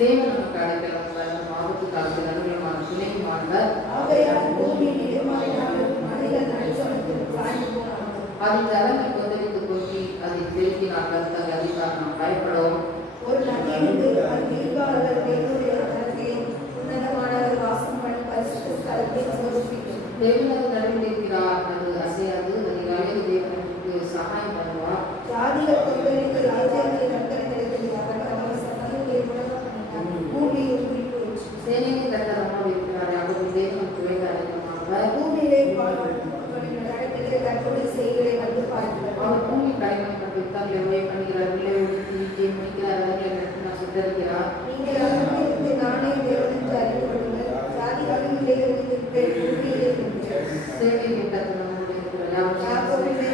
தேவன் நமக்கு அடைக்கலம் ஆபத்து காலத்தில் அனுகூலமான துணையுமானவர். அதன் ஜலங்கள் கொந்தளித்து போக்கி அதை திருப்பினார்கள். தங்கள் அதிகாரம் பயப்படவும் ஒரு நதியுண்டு, அது நீர்கால்கள் தேவனுடைய தலத்தையும் உன்னதமானவர் வாசம் பண்ணி பரிசுத்த ஸ்தலத்தையும் சோதிப்பிக்கும். தேவன் அது நடுவிலிருக்கிறார், அது அசையாது. அதிகாலையில் தேவனுக்கு சகாயம் பண்ணுவார். ஜாதிகள் கொந்தளித்து ராஜ்யங்களை நட்டறிந்திருக்கிறார்கள். அவர் சகலங்களை உலகம் பூமியை உயிர்ப்பிச்சு. சேனையின் கர்த்தர் நம்மோடு இருக்கிறார். அப்போது தேவன் துவைக்க அடைக்கலமானவர். பூமியிலே நடக்கிற கர்த்தருடைய செய்கைகளை வந்து பார்க்கிறார். அவர் பூமி கடைமப்பட்டு தங்களை உரை பண்ணுகிறார். முடிக்கிறார். அவர்களை நடத்தினார், சுத்தரிக்கிறார். நீங்கள் அறிந்திருந்து நானே தேவன் என்று அறிந்து கொள்ளுங்கள். ஜாதிகளின் இடையிலிருந்து பூமியிலே இருக்கிறார். சேனையின் கர்த்தர் நம்மோடு இருக்கிறார். யாக்கோபிலே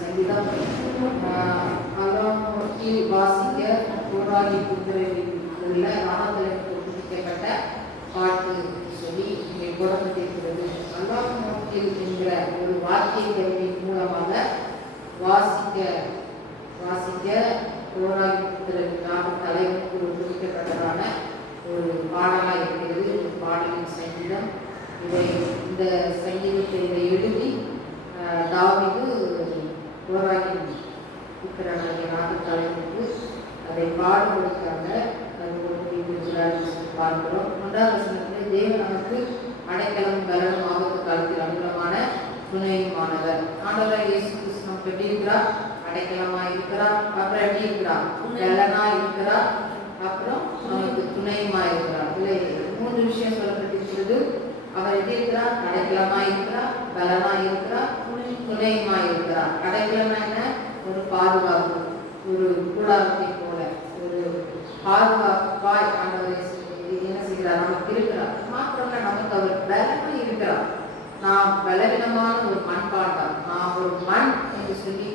சங்கீதம் நோக்கி வாசிக்க போராடி புத்திரையில் உள்ள ஆனந்தனுக்கு புதுப்பிக்கப்பட்ட பாட்டு சொல்லி இங்கே போடப்பட்டிருக்கிறது. அல்லாஹ் நோக்கில் என்கிற ஒரு வார்த்தை கருவியின் மூலமாக வாசிக்க போராடி புத்திரனுக்காக தலைவனுக்கு ஒரு புதுப்பிக்கப்பட்டதான ஒரு பாடலாக இருக்கிறது. இந்த பாடலின் சங்கீதம் இந்த சங்கீதத்தை எழுதி தாவீது போராடி புத்திரனாகிய நாகத்தலைவனுக்கு அதை பாடுவதற்காக பார்க்கிறோம். 1ஆம் வசனத்தில் தேவன் நமக்கு அடைக்கலம் பலனும் ஆபத்து காலத்தில் அனுகூலமான துணையுமானவர். ஆண்டவராகிய இயேசு கிறிஸ்து நமக்கு எப்படி இருக்கிறார்? அடைக்கலமாக இருக்கிறார். அப்புறம் எப்படி இருக்கிறார்? பலனா இருக்கிறார். அப்புறம் நமக்கு துணையுமா இருக்கிறார். இல்லை, 3 விஷயம் சொல்லப்பட்டிருக்கிறது. அவர் எப்படி இருக்கிறார்? அடைக்கலமா இருக்கிறார், பலனா இருக்கிறார், துணையுமா இருக்கிறார். அடைக்கலமா என்ன? ஒரு பாதுகாப்பு, ஒரு கூடாரத்தை போல ஒரு பாதுகாப்பாய் ஆண்டவர் என்ன செய்கிறார்? நமக்கு இருக்கிறார். மாத்திரம்ல நமக்கு அவர் பலனா இருக்கிறார். நாம் பலவீனமான ஒரு மண்பாண்டம், நாம் ஒரு மண் என்று சொல்லி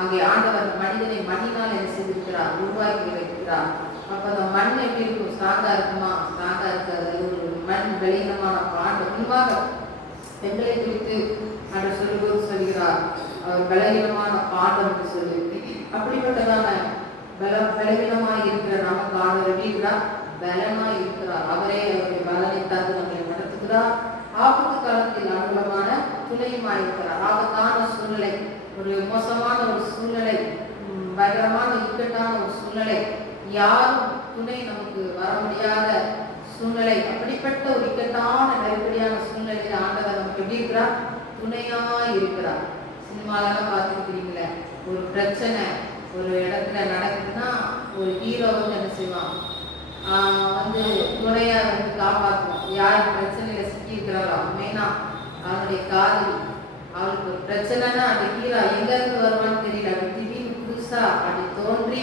அங்கே ஆண்டவர் மனிதனை மண்ணினால் என்ன செய்திருக்கிறார்? உருவாக்கி வைக்கிறார். அப்போ அந்த மண் எப்படி இருக்கும்? ஸ்ட்ராங்கா இருக்குமா? ஸ்ட்ராங்கா இருக்காது. ஒரு மண் பலவீனமான பாண்டம். முன்பாக பெண்களை குறித்து அன்று சொல்லும்போது சொல்கிறார், அவர் பலவீனமான பாண்டம் என்று சொல்லி. அப்படிப்பட்டதான பலவீனமாக இருக்கிற நமக்கு ஆண்டவர் எப்படி இருக்கிறார்? பலனாக இருக்கிறார். அவரே அவருடைய பலனை தந்து நம்மை நடத்துகிறார். ஆபத்து காலத்தில் அனுகூலமான துணையுமாய் இருக்கிறார். ஆபத்தான சூழ்நிலை, ஒரு மோசமான ஒரு சூழ்நிலை, பயங்கரமான இக்கட்டான ஒரு சூழ்நிலை, யாரும் துணை நமக்கு வர முடியாத சூழ்நிலை, அப்படிப்பட்ட ஒரு இக்கட்டான நெருக்கடியான சூழ்நிலையில் ஆண்டவர் நமக்கு எப்படி இருக்கிறார்? துணையாய் இருக்கிறார். சினிமாலெல்லாம் பார்த்துருக்கிறீங்களே, ஒரு பிரச்சனை ஒரு இடத்துல நடக்குதுன்னா ஒரு ஹீரோ வந்து என்ன செய்வான்? துணையா காப்பாற்றுவோம். யார் பிரச்சனையில சிக்கி இருக்கிறாரோ மெயினா அவனுடைய காதலி, அவளுக்கு ஒரு பிரச்சனைனா அந்த ஹீரோ எங்க இருந்து வருவான்னு தெரியல, அப்படி திடீர்னு புதுசா அப்படி தோன்றி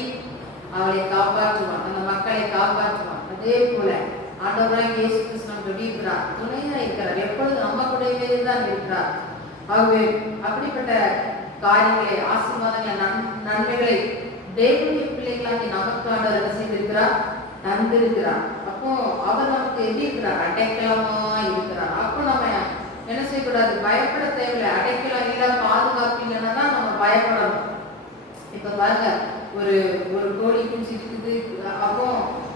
அவளை காப்பாற்றுவான், அந்த மக்களை காப்பாற்றுவான். அதே போல ஆண்டவராகிய இயேசு கிறிஸ்து நமக்கு எப்படி இருக்கிறார்? துணையா இருக்கிறார். எப்பொழுது நம்ம கூடவே தான் இருக்கிறார். ஆகவே அப்படிப்பட்ட காரியங்களை, ஆசீர்வாதங்களை, நன்மைகளை தேவனுடைய பிள்ளைகளாகி நமக்கு ஆண்டவர் என்ன செய்திருக்கிறார்? தந்திருக்கிறார். அப்போ அவர் நமக்கு எப்படி இருக்கிறார்? அடைக்கலமா இருக்கிறார். அப்போ நம்ம என்ன செய்யக்கூடாது? பயப்பட தேவையில்லை. அடைக்கலம் இல்லை, பாதுகாப்பு இல்லைன்னா தான் நம்ம பயப்படணும். இப்ப பாருங்க, ஒரு கோழி குஞ்சு இருக்குது. அப்போ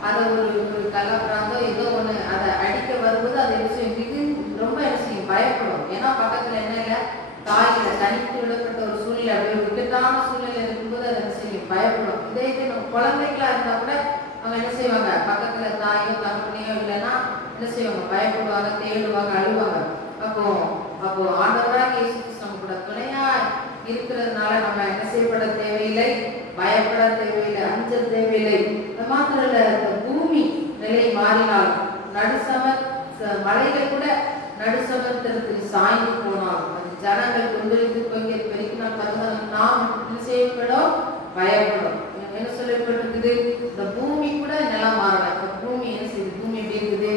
அதை ஒரு கலப்பறாந்தோ ஏதோ ஒண்ணு அதை அடிக்க வரும்போது அது என்ன செய்யும்? இது ரொம்ப என்ன செய்யும்? பயப்படும். ஏன்னா பக்கத்துல என்ன இல்லை, தாயில தனித்து விடப்பட்ட ஒரு சூழ்நிலை, அப்படி ஒரு இக்கட்டான சூழ்நிலை இருக்கும்போது அதை என்ன செய்யும்? பயப்படும். இதே இது நம்ம குழந்தைகளா இருந்தா கூட அவங்க என்ன செய்வாங்க? பக்கத்துல தாயோ தகப்பனையோ இல்லைன்னா என்ன செய்வாங்க? பயப்படுவாங்க, தேடுவாங்க, அழுவாங்க. அப்போ ஆண்டவராக இயேசு கிறிஸ்து நம்ம கூட துணையா இருக்கிறதுனால நம்ம என்ன செய்யப்பட தேவையில்லை, பயப்பட தேவையில்லை, அஞ்ச தேவையில்லை. மாத்திரம் இல்ல, இந்த பூமி நிலை மாறினால், மலைகள் கூட நடுசமத்திரத்தில் சாய்ந்து போனாலும், அது ஜனங்கள் கொந்தளித்து பெருக்கினால் நாம் என்ன செய்யப்படும்? பயப்படும். என்ன சொல்லப்பட்டிருக்குது? இந்த பூமி கூட நிலம் மாறலாம். இப்ப பூமி என்ன செய்யுது? பூமி எப்படி இருக்குது?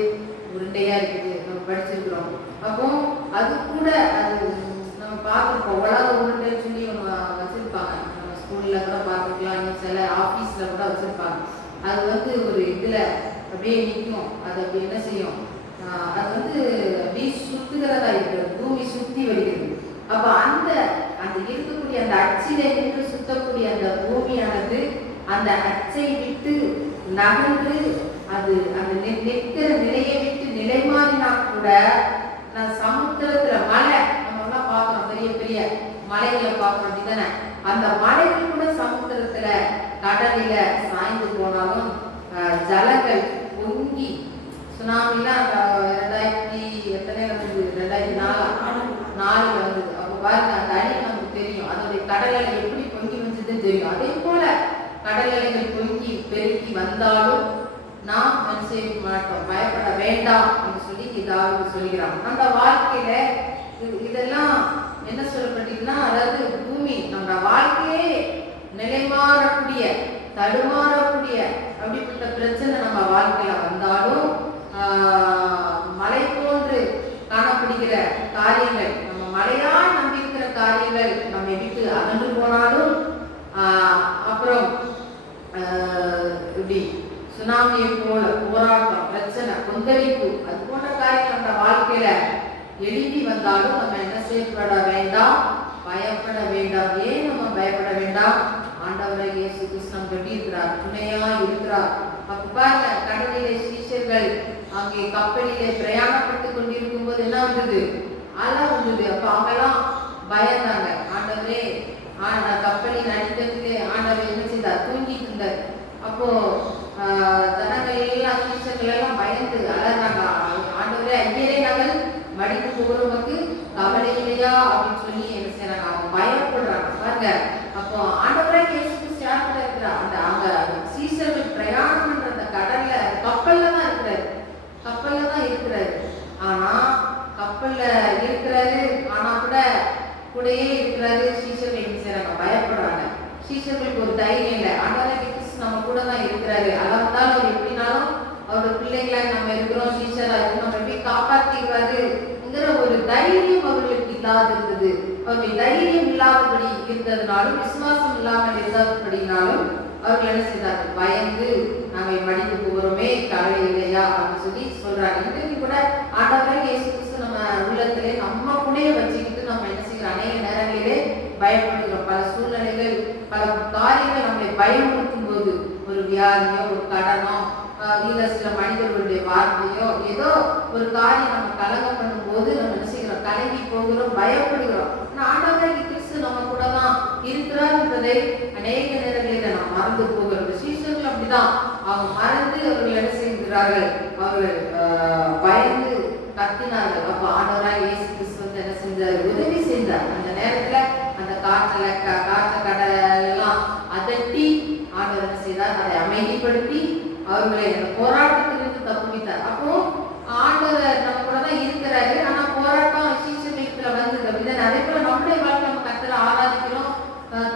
உருண்டையா இருக்குது. நம்ம படிச்சிருக்கிறோம். அப்போ அது கூட அது நம்ம பார்த்துருப்போம். உலக உருண்டைன்னு சொல்லி ஒன்று வச்சிருப்பாங்க. நம்ம ஸ்கூல்ல கூட பார்த்துக்கலாம், இன்னும் சில ஆஃபீஸ்ல கூட வச்சிருப்பாங்க. அது ஒரு இதுல அப்படியே நிற்கும். அது அப்படி என்ன செய்யும்? அது அப்படியே சுத்துகிறதா இருக்கிறது. பூமி சுத்தி வருகிறது. அப்ப அந்த இருக்கக்கூடிய அந்த அந்த அச்சிலே நின்று சுத்தக்கூடிய அந்த பூமியானது அந்த அச்சை விட்டு நகர்ந்து அது அந்த நிற்கிற நிலையை விட்டு நிலை மாறினா கூட நான் சமுத்திரத்துல மலை நம்ம எல்லாம் பாக்குறோம், பெரிய பெரிய மலைகளை பாக்குறோம் அப்படிதானே, அந்த மலைகள் கூட சமுத்திரத்துல கடலில சாய்ந்து போனாலும் ஜலங்கள் பொங்கி சுனாமிலாம் 2000 எத்தனை வந்தது, 2004 வந்தது. அப்போ பாருங்க அந்த அடி நமக்கு தெரியும், அதோடைய கடல் அலை எப்படி பொங்கி வந்ததுன்னு தெரியும். அதே போல கடல் அலைகள் பொங்கி பெருக்கி வந்தாலும் நாம் மனுஷன் மாட்டோம், பயப்பட வேண்டாம் என்று சொல்லி தாவீது சொல்கிறான். நம்ம வாழ்க்கையில இதெல்லாம் என்ன சொல்லப்பட்டீங்கன்னா, அதாவது பூமி நம்ம வாழ்க்கையே நிலைமாறக்கூடிய தடுமாறக்கூடிய அப்படிப்பட்ட பிரச்சனை நம்ம வாழ்க்கையில வந்தாலும் மலை போன்று காணப்படுகிற காரியங்கள், நம்ம மலையா நம்பியிருக்கிற காரியங்கள் நம்ம விட்டு அகன்று போனாலும் அப்புறம் இப்படி சுனாமியை போல போராட்டம், பிரச்சனை, கொந்தளிப்பு, அது போன்ற காரியங்கள் நம்ம வாழ்க்கையில எழுதி வந்தாலும் நம்ம என்ன செய்யப்பட வேண்டாம், பயப்பட வேண்டாம். ஏன் நம்ம பயப்பட வேண்டாம்? ஆண்டவரை இயேசு கிறிஸ்து நமக்கு எப்படி இருக்கிறார், துணையா இருக்கிறார். அப்ப பாருங்க, கடலிலே சீஷர்கள் அங்கே கப்பலிலே பிரயாணப்பட்டு கொண்டிருக்கும் போது என்ன வந்தது, அலை வந்தது. அப்ப அவங்கெல்லாம் பயந்தாங்க. ஆண்டவரே, கப்பலின் அடித்தத்திலே ஆண்டவர் என்ன செய்தார், தூங்கிட்டு இருந்தார். அப்போ ஜனங்கள் எல்லாம் சீஷர்கள் எல்லாம் பயந்து அலறாங்க. ஆண்டவரே, ஐயரே, நாங்கள் மடித்து போகிறவங்களுக்கு கவலை இல்லையா அப்படின்னு சொல்லி என்ன செய்யறாங்க, அவங்க பயப்படுறாங்க. பாருங்க, அப்போ ஆண்டவரே இயேசு கிறிஸ்து யார் கூட இருக்கிறா, அந்த அவங்க சீஷர்கள் பிரயாணம் பண்ற அந்த கடல்ல கப்பல்ல தான் இருக்கிறாரு, கப்பல்ல தான் இருக்கிறாரு. ஆனா கப்பல்ல இருக்கிறாரு, ஆனா கூட கூடயே இருக்கிறாரு. சீஷர்கள் என்ன செய்யறாங்க, பயப்படுறாங்க. சீஷர்களுக்கு ஒரு தைரியம் இல்லை, ஆண்டவரே கிறிஸ்து நம்ம கூட தான் இருக்கிறாரு, அதாவது அவர் எப்படினாலும் அவரோட பிள்ளைங்களா நம்ம இருக்கிறோம், சீஷரா இருக்கு, நம்ம எப்படி காப்பாற்றிடுவாருங்கிற ஒரு தைரியம் அவர்களுக்கு இல்லாது இருந்தது. அவர்கள் தைரியம் இல்லாதபடி இருந்ததுனாலும், விசுவாசம் இல்லாமல் இருந்தபடினாலும் அவர்கள் என்ன செய்தார்கள், பயந்து நாங்கள் மடித்து போகிறோமே, கவலை இல்லையா அப்படின்னு சொல்லி சொல்றாங்க. இன்றைக்கு கூட ஆண்டவரே இயேசு கிறிஸ்து நம்ம உள்ளத்திலே நம்ம கூட வச்சுக்கிட்டு நம்ம என்ன செய்யறோம், அநேக நேரங்களிலே பயப்படுகிறோம். பல சூழ்நிலைகள், பல காரியங்கள் நம்மளை பயமுறுத்தும் போது, ஒரு வியாதியோ, ஒரு கடனோ, இல்ல சில மனிதர்களுடைய வார்த்தையோ, ஏதோ ஒரு காரியம் நம்ம கலங்க பண்ணும் போது நம்ம என்ன செய்கிறோம், கலங்கி போகிறோம், பயப்படுகிறோம். ஆனா ஆண்டவராகிய கிறிஸ்து நம்ம கூட தான் இருக்கிறார் என்பதை அநேக நேரங்களில் நாம் மறந்து போகிறோம். சீஷர்கள் அப்படிதான், அவங்க மறந்து அவர்கள் என்ன செய்கிறார்கள், அவர்கள் பயந்து கத்தினார்கள். அப்ப ஆண்டவராகிய இயேசு கிறிஸ்து வந்து என்ன செஞ்சார், உதவி செஞ்சார். அந்த நேரத்துல அந்த காற்று கடல் எல்லாம் அதட்டி ஆண்டவர் என்ன செய்தார், அதை அமைதிப்படுத்தி அவர்களை அந்த போராட்டத்திலிருந்து தப்புவித்தார். அப்போ ஆண்டவர் நம்ம கூட தான் இருக்கிறாரு, ஆனா போராட்டம் சீஷத்துல வந்தது அப்படிதான். அதே போல நம்முடைய வாழ்க்கை நம்ம கர்த்தரை ஆராதிக்கிறோம்,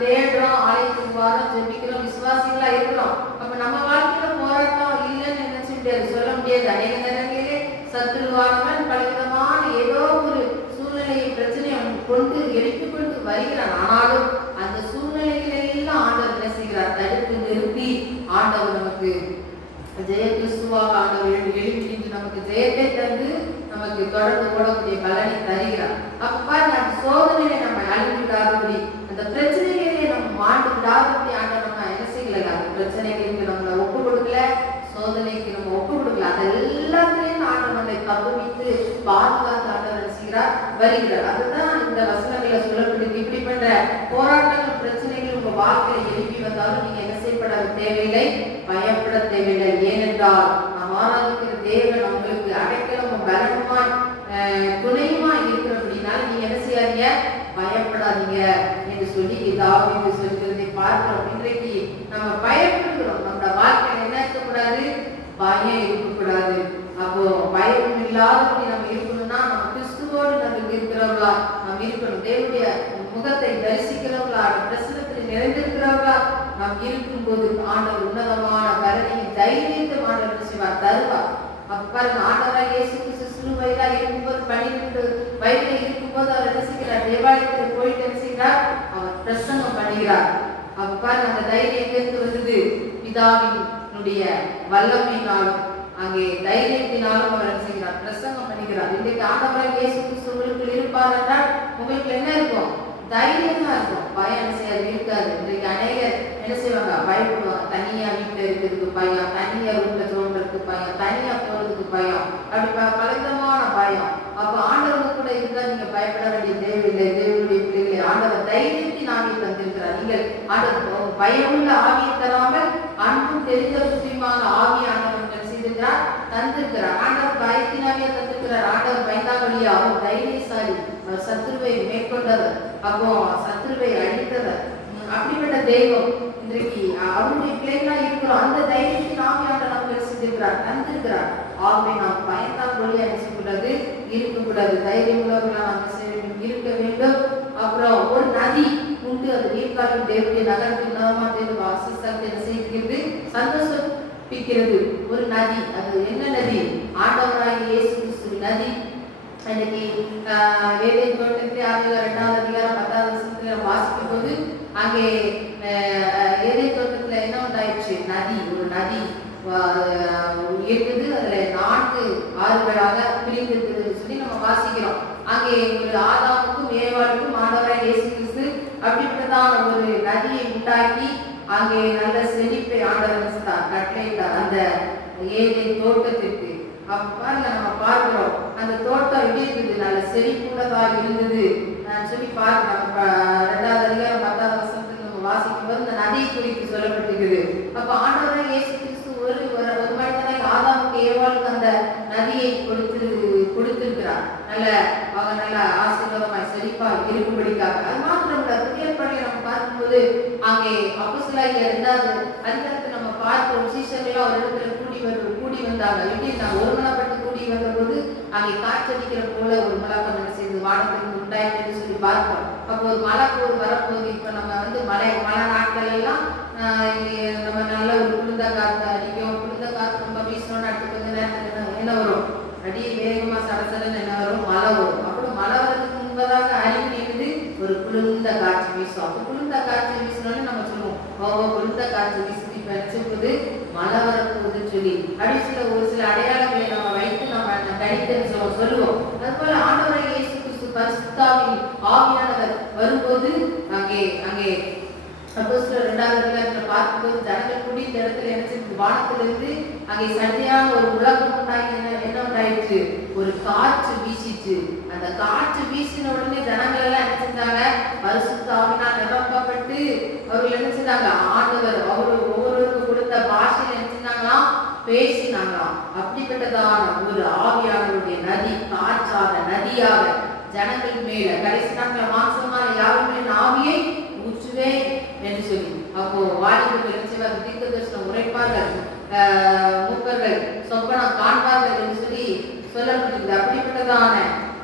தேடுறோம், ஆலயத்துக்கு வாரம், ஜெபிக்கிறோம், விசுவாசிகளா இருக்கிறோம். அப்ப நம்ம வாழ்க்கையில போராட்டம் இல்லைன்னு நினைச்ச முடியாது, சொல்ல முடியாது. அநேக நேரங்களிலே சத்துருவானவன் பலவிதமான ஏதோ ஒரு சூழ்நிலையை, பிரச்சனையை கொண்டு எழுப்பி கொண்டு வருகிறான். ஆனாலும் அந்த சூழ்நிலைகளெல்லாம் ஆண்டவர் என்ன செய்கிறார், தடுத்து நிறுத்தி ஆண்டவர் நமக்கு ஜெய கிறிஸ்துவாக ஆண்டவர் எழுப்பி நமக்கு ஜெயத்தை தந்து நமக்கு தொடர்ந்து ஓடக்கூடிய பலனை தருகிறார். அப்ப பாருங்க, அந்த சோதனையை நம்ம அழிந்து விடாதபடி, அந்த பிரச்சனைகளே நம்ம மாண்டு விடாதபடி ஆண்டவர் நம்ம என்ன செய்யல, அந்த பிரச்சனைகளுக்கு நம்மளை ஒப்பு கொடுக்கல, சோதனைக்கு நம்ம ஒப்பு கொடுக்கல, அதெல்லாத்திலையும் ஆண்டவர் நம்மை தப்புவித்து பாதுகாத்து ஆண்டவர் என்ன செய்கிறார், வருகிறார். அதுதான் இந்த வசனங்களை சொல்லப்படுது. இப்படிப்பட்ட போராட்டங்கள், பிரச்சனைகள் உங்க வாழ்க்கையில எழுப்பி வந்தாலும் நீங்க என்ன செய்யப்பட தேவையில்லை, பயப்பட தேவையில்லை. ஏனென்றால் நாம் ஆராதிக்கிற தேவன் உங்களுக்கு அடைக்கலமும் பலனுமாய் துணையுமாய் இருக்கிறபடினால நீங்க என்ன செய்யாதீங்க, பயப்படாதீங்க என்று சொல்லி தாவீது சொல்கிறதை பார்க்கிறோம். இன்றைக்கு நம்ம பயப்படுகிறோம். நம்மளோட வாழ்க்கையில என்ன இருக்கக்கூடாது, பயம் இருக்கக்கூடாது. அப்போ பயம் இல்லாதபடி நம்ம இருக்கணும்னா நம்ம கிறிஸ்துவோடு நம்ம இருக்கிறவர்களா நாம் இருக்கணும். தேவனுடைய முகத்தை தரிசிக்கிறவர்களா, பிரசனத்தில் நிறைந்திருக்கிறவர்களா நாம் இருக்கும்போது ஆண்டவர் உன்னதமான பலனையும் தைரியத்தை ஆண்டவர் செய்வார், தருவார். அப்ப பாருங்க, ஆண்டவராக இயேசு கிறிஸ்து சிலுவையில இருக்கும்போது 12 வயதுல இருக்கும்போது அவர் என்ன செய்கிறார், தேவாலயத்தில் போயிட்டு என்ன செய்கிறார், அவர் பிரசங்கம் பண்ணுகிறார். அப்ப பாருங்க, அந்த தைரியம் எங்கிருந்து வந்தது, பிதாவினுடைய வல்லமையினாலும் அங்கே தைரியத்தினாலும் அவர் என்ன செய்கிறார், பிரசங்கம் பண்ணுகிறார். இன்றைக்கு ஆண்டவராக இயேசு கிறிஸ்து உங்களுக்குள் இருப்பார் என்றால் உங்களுக்கு என்ன இருக்கும், தைரியமா இருக்கும். பயம் என்ன செய்யாது, இருக்காது. இன்றைக்கு அநேகர் என்ன செய்வாங்க, பயப்படுவாங்க. தனியா வீட்டுல இருக்கிறதுக்கு பயம், தனியா ரூம்ல தோன்றதுக்கு பயம், தனியா போறதுக்கு பயம், அப்படி பலவிதமான பயம். அப்ப ஆண்டவருக்கு கூட இருந்தா நீங்க பயப்பட வேண்டிய தேவையில்லை. தேவனுடைய பிள்ளைகளை ஆண்டவர் தைரியத்தின் ஆவியை தந்திருக்கிறார். நீங்கள் ஆண்டவர் பயமுள்ள ஆவியை தராமல் அன்பும் தெரிந்த புத்தியுமான ஆவியை ஆண்டவர் செய்திருக்கிறார், தந்திருக்கிறார். ஆண்டவர் பயத்தின் ஆவியை தந்திருக்கிறார். ஆண்டவர் பயந்தாங்கொழியா, அவர் தைரியசாலி, அவர் சத்துருவை மேற்கொண்டவர், அப்போ சத்துருவை அழித்தவர். அப்படிப்பட்ட தெய்வம் இன்றைக்கு அவருடைய பிள்ளைகளா இருக்கிறோம். அந்த தைரியத்தின் ஆவியாண்டவர் நமக்கு செஞ்சிருக்கிறார், தந்திருக்கிறார். ஆகவே நாம் பயந்தாங்கொழியா நினைக்கக்கூடாது, இருக்கக்கூடாது. தைரியம் உள்ளவர்களா நாம் இருக்க வேண்டும். அப்புறம் ஒரு நதி உண்டு, அது நீர்காலும் தேவனுடைய நகரத்தின் உணவமா தேவ வாசஸ்தலத்தை என்ன செய்கிறது, சந்தோஷப்பிக்கிறது. ஒரு நதி, அது என்ன நதி? ஆண்டவராகிய இயேசு கிறிஸ்து நதி. அன்னைக்கு ஏதேன் தோட்டத்திலே ஆதிகாரம் 2வது அதிகாரம் 10வது வசனத்துல வாசிக்கும் போது அங்கே ஏதேன் தோட்டத்துல என்ன உண்டாயிடுச்சு, நதி, ஒரு நதி இருக்குது. அதுல 4 ஆறுகளாக பிரிந்திருக்குது சொல்லி நம்ம வாசிக்கிறோம். அங்கே ஒரு ஆதாமுக்கும் ஏவாளுக்கும் ஆண்டவராகிய இயேசு கிறிஸ்து அப்படிப்பட்டதான ஒரு நதியை உண்டாக்கி அங்கே நல்ல செழிப்பை ஆண்டவர் கட்டளையிட்டார் அந்த ஏதேன் தோட்டத்திற்கு. பாருங்க, நம்ம பார்க்கிறோம் அந்த தோட்டம் எப்படி இருக்குது, நல்ல செழிப்புள்ளதா இருந்தது சொல்லி பாருங்க. நம்ம 2வது அதிகாரம் 10வது வசனத்துல நம்ம வாசிக்கும் போது இந்த நதியை குறித்து சொல்லப்பட்டிருக்குது. அப்ப ஆண்டவராகிய இயேசு கிறிஸ்து ஒரு மனிதனாய் ஆதாமுக்கு ஏவாளுக்கு அந்த நதியை கொடுத்திருக்கிறார். அவங்க நல்ல ஆசீர்வாதமாய் செழிப்பா இருக்கும்படிக்காக. அது மாத்திரம் இல்ல, புதிய ஏற்பாட்டை நம்ம பார்க்கும்போது அங்கே அப்போஸ்தலராகிய 2வது அதிகாரத்தை நம்ம பார்க்கிறோம். சீஷர்கள் ஒரு இடத்துல கூடி வந்தாங்க. எப்படி நான் ஒருமனப்பட்டு கூடி வந்த போது அங்கே காற்றடிக்கிற போல ஒரு மலக்கம் என்ன செய்து வானத்திற்கு உண்டாயிட்டு சொல்லி பார்ப்போம். அப்போ ஒரு மழை வரப்போகுது. இப்ப நம்ம மழை நாட்கள் எல்லாம் நம்ம நல்ல ஒரு குளிர்ந்த காற்று அடிக்கும். குளிர்ந்த காற்று ரொம்ப வீசணும்னு அடுத்து கொஞ்ச நேரத்துக்கு என்ன வரும், அடியே வேகமா சடசடன்னு என்ன வரும், மழை வரும். அப்புறம் மழை வரதுக்கு முன்பதாக அறிவு நீக்குது, ஒரு குளிர்ந்த காற்று வீசும். அப்போ குளிர்ந்த காற்று வீசினோன்னு நம்ம சொல்லுவோம், குளிர்ந்த காற்று வீசி நினைச்சும்போது மழை வரப்போகுதுன்னு சொல்லி அப்படி ஒரு சில அடையாளங்களை நம்ம வைத்து நம்ம கணித்தன்னு சொல்லுவோம். அதுபோல ஆண்டவராகிய இயேசு கிறிஸ்து பரிசுத்தாவின் ஆவியானவர் வரும்போது அங்கே அப்போஸ்தலர் 2வது அதிகாரத்துல பார்க்கும்போது ஜனங்கள் கூடி இந்த இடத்துல என்ன வானத்திலிருந்து அங்கே சண்டையான ஒரு முழக்கம் உண்டாகி என்ன உண்டாயிடுச்சு, ஒரு காற்று வீசிச்சு. அந்த காற்று வீசின உடனே ஜனங்கள் எல்லாம் என்ன செஞ்சாங்க, பரிசுத்த ஆவியினால் நிரப்பப்பட்டு அவர்கள் என்ன செஞ்சாங்க, ஆண்டவர் ஒவ்வொருவருக்கும் கொடுத்த பாஷையில என்ன செஞ்சாங்களாம், பேசினாங்களாம். அப்படிப்பட்டதான ஒரு ஆவியானவருடைய நதி, காற்றாக நதியாக ஜனங்கள் மேல கடைசி நாட்கள் மாம்சமான யாரும் ஆவியை ஊற்றுவேன் என்று சொல்லி. அப்போ வாலிபர்கள் தீர்க்க தரிசனம் உரைப்பார்கள், மூப்பர்கள் சொப்பனம் காண்பார்கள் என்று சொல்லி சொல்லப்பட்டிருக்கிறது. அப்படிப்பட்டதான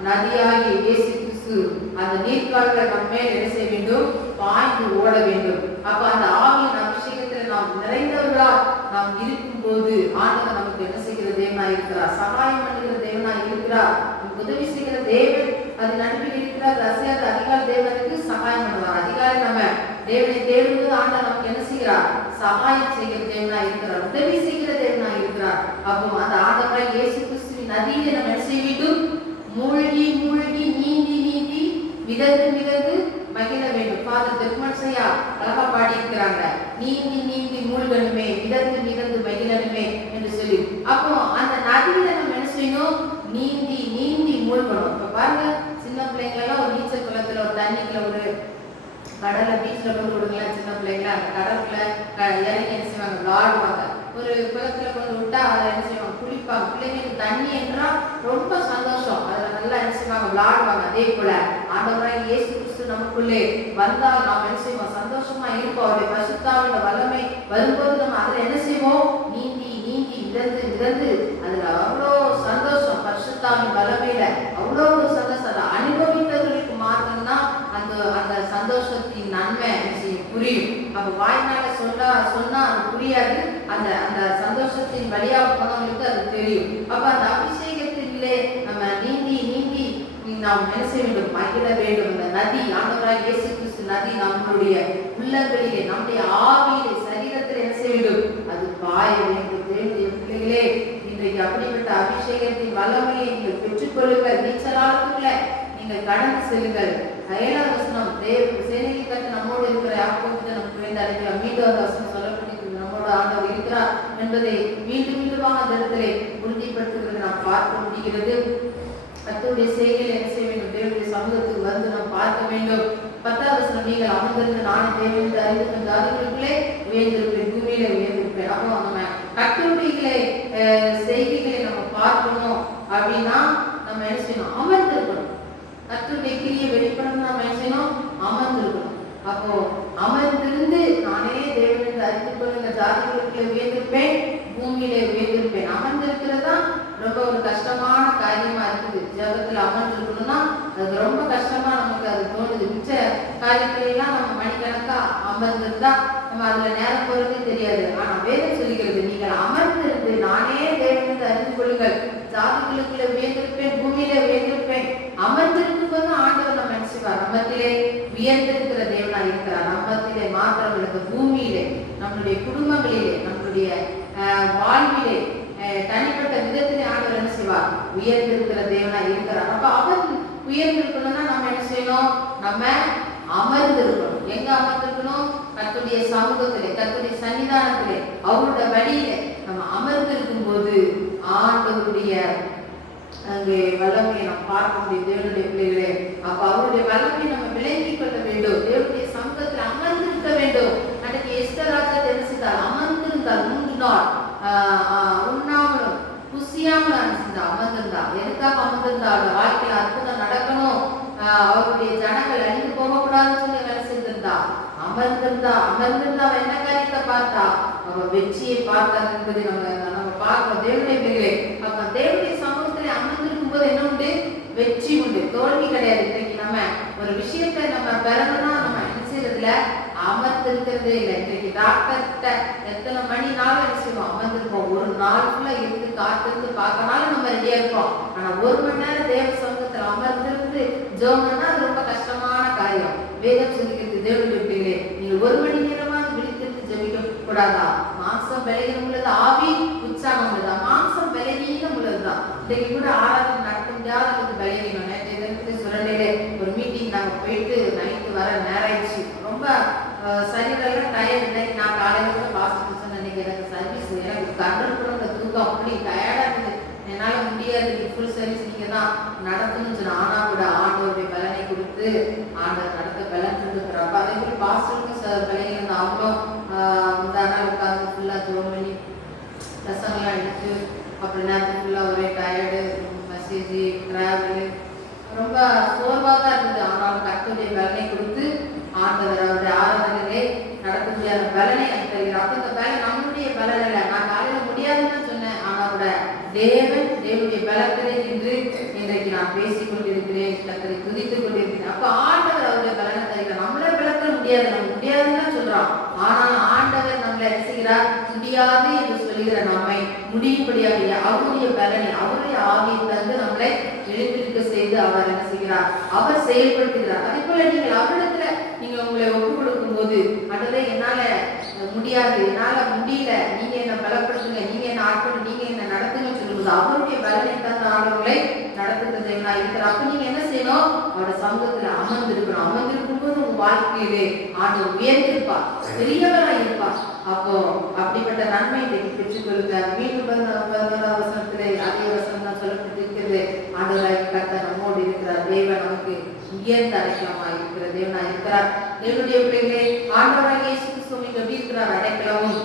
நதியாகிய இயேசு கிறிஸ்து அந்த நீர்க்கால்கள் நம்ம மேல் என்ன செய்ய வேண்டும், பாய்ந்து ஓட வேண்டும். அப்ப அந்த ஆவியின் அபிஷேகத்துல நாம் நிறைந்தவர்களா நாம் இருக்கும் போது ஆண்டவர் நமக்கு என்ன செய்கிற தேவனா இருக்கிறார், சகாயம் பண்ணுகிற தேவனா இருக்கிறார், உதவி செய்கிற தேவன் அது நடுவில் இருக்கிறார். ரசியாத அதிகாலை தேவனுக்கு சகாயம் பண்ணுவார். அதிகாலை நம்ம தேவனை தேடும்போது ஆண்டவர் நமக்கு என்ன செய்கிறார், சகாயம் செய்கிற தேவனா இருக்கிறார், உதவி செய்கிற தேவனா இருக்கிறார். அப்போ அந்த ஆண்டவராய் இயேசு கிறிஸ்துவின் நதியில நம்ம என்ன செய்ய வேண்டும், மூழ்கி மூழ்கி நீந்தி நீந்தி மிதந்து மிதந்து மகிழ வேண்டும். ஃபாதர் திருமணசையா அழகா பாடி இருக்கிறாங்க, நீந்தி நீந்தி மூழ்கணுமே, மிதந்து மிதந்து மகிழணுமே என்று சொல்லி. அப்போ அந்த நதியில நம்ம என்ன செய்யணும், நீந்தி நீந்தி மூழ்கணும். இப்ப பாருங்க, சின்ன பிள்ளைங்களெல்லாம் ஒரு நீச்சல் குளத்துல ஒரு தண்ணிக்குள்ள ஒரு கடல்ல பீச்ல கொண்டு விடுங்களேன். சின்ன பிள்ளைங்கள அந்த கடற்குள்ள இறங்கி என்ன செய்வாங்க, விளாடுவாங்க. ஒரு குளத்துல கொண்டு விட்டா அதை என்ன செய்வாங்க, குளிப்பாங்க. பிள்ளைங்களுக்கு தண்ணி என்றால் ரொம்ப சந்தோஷம், அதுல நல்லா என்ன செய்வாங்க, விளாடுவாங்க. அதே போல ஆண்டவராகிய இயேசு கிறிஸ்து நமக்குள்ளே வந்தால் நாம் என்ன செய்வோம், சந்தோஷமா இருப்போம். அவருடைய பரிசுத்தாவின் வல்லமை வரும்போது நம்ம அதுல என்ன செய்வோம், நீந்தி நீந்தி மிதந்து மிதந்து அதுல அவ்வளோ சந்தோஷம். பரிசுத்தாவின் வல்லமையில அவ்வளோ சந்தோஷம். அதை அனுபவித்தவர்களுக்கு மாத்திரம்தான் அந்த சந்தோஷத்தின் நன்மை புரியும். அப்ப வாய்னால சொன்னா அது புரியாது, அந்த சந்தோஷத்தின் வழியா போனவங்களுக்கு அது தெரியும். அப்ப அந்த அபிஷேகத்திலே நம்ம நீந்தி நீந்தி நாம் என்ன செய்ய வேண்டும், மகிழ வேண்டும். அந்த நதி ஆண்டவராகிய இயேசு கிறிஸ்து நதி நம்மளுடைய உள்ளங்களிலே, நம்முடைய ஆவியிலே, சரீரத்தில் என்ன செய்ய வேண்டும், அது பாய வேண்டும். தேவனுடைய பிள்ளைகளே, இன்றைக்கு அப்படிப்பட்ட அபிஷேகத்தின் வல்லமையை நீங்கள் பெற்றுக்கொள்ளுங்கள். நீச்சலாளத்துக்குள்ள நீங்கள் கடந்து செல்லுங்கள். 7வது வசனம் சேனையின் கர்த்தர் நம்மோடு இருக்கிற யாக்கோபுக்கு நமக்கு வேண்ட அடைக்கலம். மீண்டும் அந்த வசனம் சொல்லப்பட்டிருக்கிறது, நம்மோடு ஆண்டவர் இருக்கிறார் என்பதை மீண்டும் மீண்டுமாக அந்த இடத்திலே உறுதிப்படுத்துகிறது நாம் பார்க்க முடிகிறது. கர்த்தருடைய செய்கையில் என்ன செய்ய வேண்டும்? தேவனுடைய சமூகத்துக்கு வந்து நாம் பார்க்க வேண்டும். 10வது வசனம், நீங்கள் அமர்ந்திருந்து நானே தேவன் என்று அறிந்து ஜாதிகளுக்குள்ளே உயர்ந்திருப்பேன், பூமியிலே உயர்ந்திருப்பேன். அப்போ நம்ம கர்த்தருடைய செய்கைகளை நம்ம பார்க்கணும் அப்படின்னா நம்ம என்ன செய்யணும்? அமர்ந்திருக்கணும். கர்த்தருடைய கிரியை வெளிப்படணும், நம்ம என்ன செய்யணும்? அமர்ந்திருக்கணும். அப்போ அமர்ந்திருந்து நானே தேவன் என்று அறிந்து கொள்ளுங்க ஜாதிகளுக்குள்ளே உயர்ந்திருப்பேன், பூமியிலே உயர்ந்திருப்பேன். அமர்ந்திருக்கிறதா ரொம்ப ஒரு கஷ்டமான காரியமா இருக்குது. ஜபத்துல அமர்ந்திருக்கணும்னா அது ரொம்ப கஷ்டமா நமக்கு அது தோணுது. மிச்ச காரியத்திலாம் நம்ம மணிக்கணக்கா அமர்ந்திருந்தா நம்ம அதுல நேரம் போறதே தெரியாது. ஆனா வேதம் சொல்லுகிறது, நீங்கள் அமர்ந்திருந்து நானே தேவன் என்று அறிந்து கொள்ளுங்கள் ஜாதிகளுக்குள்ளே உயர்ந்திருப்பேன், பூமியிலே உயர்ந்திருப்பேன். அமர்ந்திருக்கும் போது ஆண்டவர் நம்ம நினைச்சுவார் நம்மத்திலே உயர்ந்திருக்கிற தேவனா இருக்கிறார். நம்மத்திலே மாத்திரம் இல்லை, பூமியிலே, நம்மளுடைய குடும்பங்களிலே, நம்மளுடைய வாழ்விலே, தனிப்பட்ட விதத்திலே ஆண்டவர் என்ன செய்வார்? உயர்ந்திருக்கிற தேவனா இருக்கிறார். அப்ப அவர் உயர்ந்திருக்கணும்னா நம்ம என்ன செய்யணும்? நம்ம அமர்ந்திருக்கணும். எங்க அமர்ந்திருக்கணும்? கர்த்தருடைய சமூகத்திலே, கர்த்தருடைய சன்னிதானத்திலே, அவருடைய வழியிலே நம்ம அமர்ந்திருக்கும் போது ஆண்டவருடைய அங்கே வல்லமையை நாம் பார்க்க முடியும். தேவனுடைய பிள்ளைகளே, அப்ப அவருடைய வல்லமையை நம்ம விளங்கிக் கொள்ள வேண்டும். தேவனுடைய சமூகத்தில் அமர்ந்திருக்க வேண்டும். அன்றைக்கு எஸ்தர் ராஜா என்ன செய்தார்? அமர்ந்திருந்தார். 3 நாள் உண்ணாமலும் குசியாமல் அமர்ந்திருந்தார். எதுக்காக அமர்ந்திருந்தார்? வாழ்க்கையில் அற்புதம் நடக்கணும், அவருடைய ஜனங்கள் அழிந்து போகக்கூடாதுன்னு சொல்லி வேலை செஞ்சிருந்தா. அமர்ந்திருந்தா என்ன காரியத்தை பார்த்தா? அவ வெற்றியை பார்த்தார் என்பதை நம்ம பார்க்கிறோம். தேவனுடைய பிள்ளைகளே, அப்ப தேவனுடைய சமூகத்திலே அமர்ந்திருக்கும் போது என்ன உண்டு? வெற்றி உண்டு, தோல்வி கிடையாது. இன்றைக்கு நம்ம ஒரு விஷயத்தை நம்ம பெறணும்னா நம்ம என்ன செய்யறதுல அமர்ந்திருக்கிறதே இல்லை. இன்றைக்கு டாக்டர்கிட்ட எத்தனை மணி நாள் என்ன செய்வோம்? அமர்ந்திருப்போம். ஒரு நாள் ஃபுல்லா இருந்து காத்திருந்து பார்க்கனாலும் நம்ம ரெடியா இருப்போம். ஆனா 1 மணி நேரம் தேவ சமூகத்தில் அமர்ந்திருந்து ஜெபம்னா அது ரொம்ப கஷ்டமான காரியம். வேதம் சொல்லிக்கிறது, தேவனுடைய பிள்ளைகளே, நீங்க 1 மணி நேரமாக விழித்திருந்து ஜெபிக்க கூடாதா? மாம்சம் பலகீனம் உள்ளது, ஆவி உற்சாகம் உள்ளதா? மாம்சம் பலகீனம் உள்ளதுதான். இன்றைக்கு கூட ஆராதனை நடத்த முடியாத அளவுக்கு பலகீனம். நேற்று தினத்துல சுரண்டையிலே ஒரு மீட்டிங் நாங்க போயிட்டு நைட்டு வர நேரம் ஆயிடுச்சு. ரொம்ப சரீரெல்லாம் டயர்ட். இன்னைக்கு நான் காலையில கூட பாஸ்ட் சொன்னேன், இன்னைக்கு எனக்கு சர்வீஸ், எனக்கு கண்ட்ரோல் கூட அந்த தூக்கம் அப்படி டயர்டா இருக்குது, என்னால முடியாது, ஃபுல் சர்வீஸ் நீங்க தான் நடத்தணும்னு சொன்ன. ஆனா கூட ஆண்டவருடைய பலனை கொடுத்து ஆண்டவர் நடத்த பலன் கொடுக்குறப்ப அதே மாதிரி பாஸ்டருக்கும் பலகீனம். அவங்களும் முந்தானால் உட்காந்து ஃபுல்லா ஜோம் பண்ணி ரசங்கள்லாம் எடுத்து அப்படி நேரத்துக்கு ஃபுல்லா ஒரே டயர்டு, மெசேஜ், டிராவலு, ரொம்ப சோர்வாக தான் இருந்தது. ஆனாலும் கர்த்தருடைய பலனை கொடுத்து ஆண்டவர் அவருடைய ஆராதனையிலே நடத்த முடியாத பலனை தருகிறார். அப்ப இந்த பலன் நம்மளுடைய பலன் இல்லை. நான் காலையில முடியாதுன்னு சொன்னேன், ஆனா கூட தேவனுடைய பலத்திலே நின்று இன்றைக்கு நான் பேசிக் கொண்டிருக்கிறேன், கர்த்தரை துதித்துக் கொண்டிருக்கிறேன். அப்ப ஆண்டவர் அவருடைய பலனை தருகிறார். நம்மளே பலத்த முடியாது, நம்ம முடியாதுன்னு சொல்றோம். ஆனாலும் ஆண்டவர் நம்மளை என்ன செய்கிறார்? முடியாது என்று சொல்லுகிற நம்மை முடியும்படியாக அவருடைய பலனை, அவருடைய ஆவியை தந்து நம்மளை எழுந்திருக்க செய்து அவர் என்ன செய்கிறார்? அவர் செயல்படுத்துகிறார். அதே போல நீங்கள் அவரிடத்துல நீங்க உங்களை ஒப்புக் கொடுக்கும் போது, அடுத்த என்னால முடியாது, என்னால முடியல, நீங்க என்ன பலப்படுத்துங்க, நீங்க என்ன ஆட்கள், நீங்க என்ன நடத்துங்கன்னு சொல்லும்போது அவருடைய பலனை தந்த ஆண்டவர்களை நடத்துகிறது என்ன இருக்கிற. அப்ப நீங்க என்ன செய்யணும்? அவருடைய சமூகத்துல அமர்ந்திருக்கணும். அமர்ந்திருக்கும் போது உங்க வாழ்க்கையிலே ஆண்டவர் உயர்ந்திருப்பார், பெரியவராக இருப்பார். அப்போ அப்படிப்பட்ட நன்மை இன்றைக்கு பெற்றுக் கொள்ளுங்க. மீண்டும் 11வது வசனத்திலே அதே வசனம் தான் சொல்லப்பட்டிருக்கிறது, ஆண்டவராகிய கர்த்தர் நம்மோடு இருக்கிறார், தேவன் நமக்கு உயர்ந்த அடைக்கலமாக இருக்கிற தேவனாக இருக்கிறார். தேவனுடைய பிள்ளைகளே, ஆண்டவராகிய இயேசு கிறிஸ்து எப்படி இருக்கிறார்? அடைக்கலமும்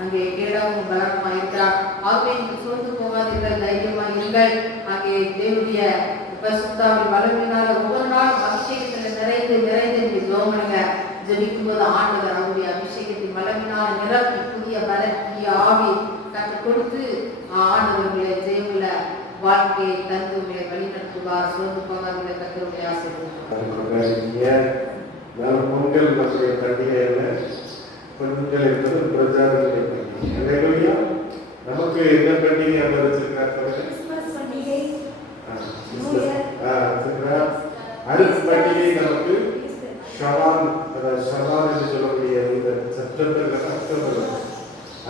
அங்கே கேடமும் பலனுமா இருக்கிறார். ஆகவே நீங்கள் சோர்ந்து போகாதீர்கள், தைரியமாக இருங்கள். அங்கே தேவனுடைய பரிசுத்தாவின் வல்லமையினால ஒவ்வொரு நாளும் அபிஷேகத்தில் நிறைந்து நிறைந்து ஜெபம் பண்ணுங்க. ஜெபிக்கும் போது ஆண்டவர் அவருடைய அபிஷேகத்தின் வல்லமையினால் நிரப்பி புதிய பலன், புதிய ஆவி கற்றுக் கொடுத்து ஆண்டவர்களை ஜெயமுள்ள வாழ்க்கையை தந்து உங்களை வழிநடத்துவார். சோர்ந்து போகாதீர்கள், கர்த்தருடைய ஆசீர்வாதம். பொங்கல் மக்களுடைய பண்டிகை பொங்கல் என்பது பிரஜாதிபதி பண்டிகை. நமக்கு என்ன பண்டிகை வச்சிருக்காங்க? அடுத்த பண்டிகை நமக்கு ஷவான் என்று சொல்லக்கூடிய இந்த செப்டம்பர் அக்டோபர்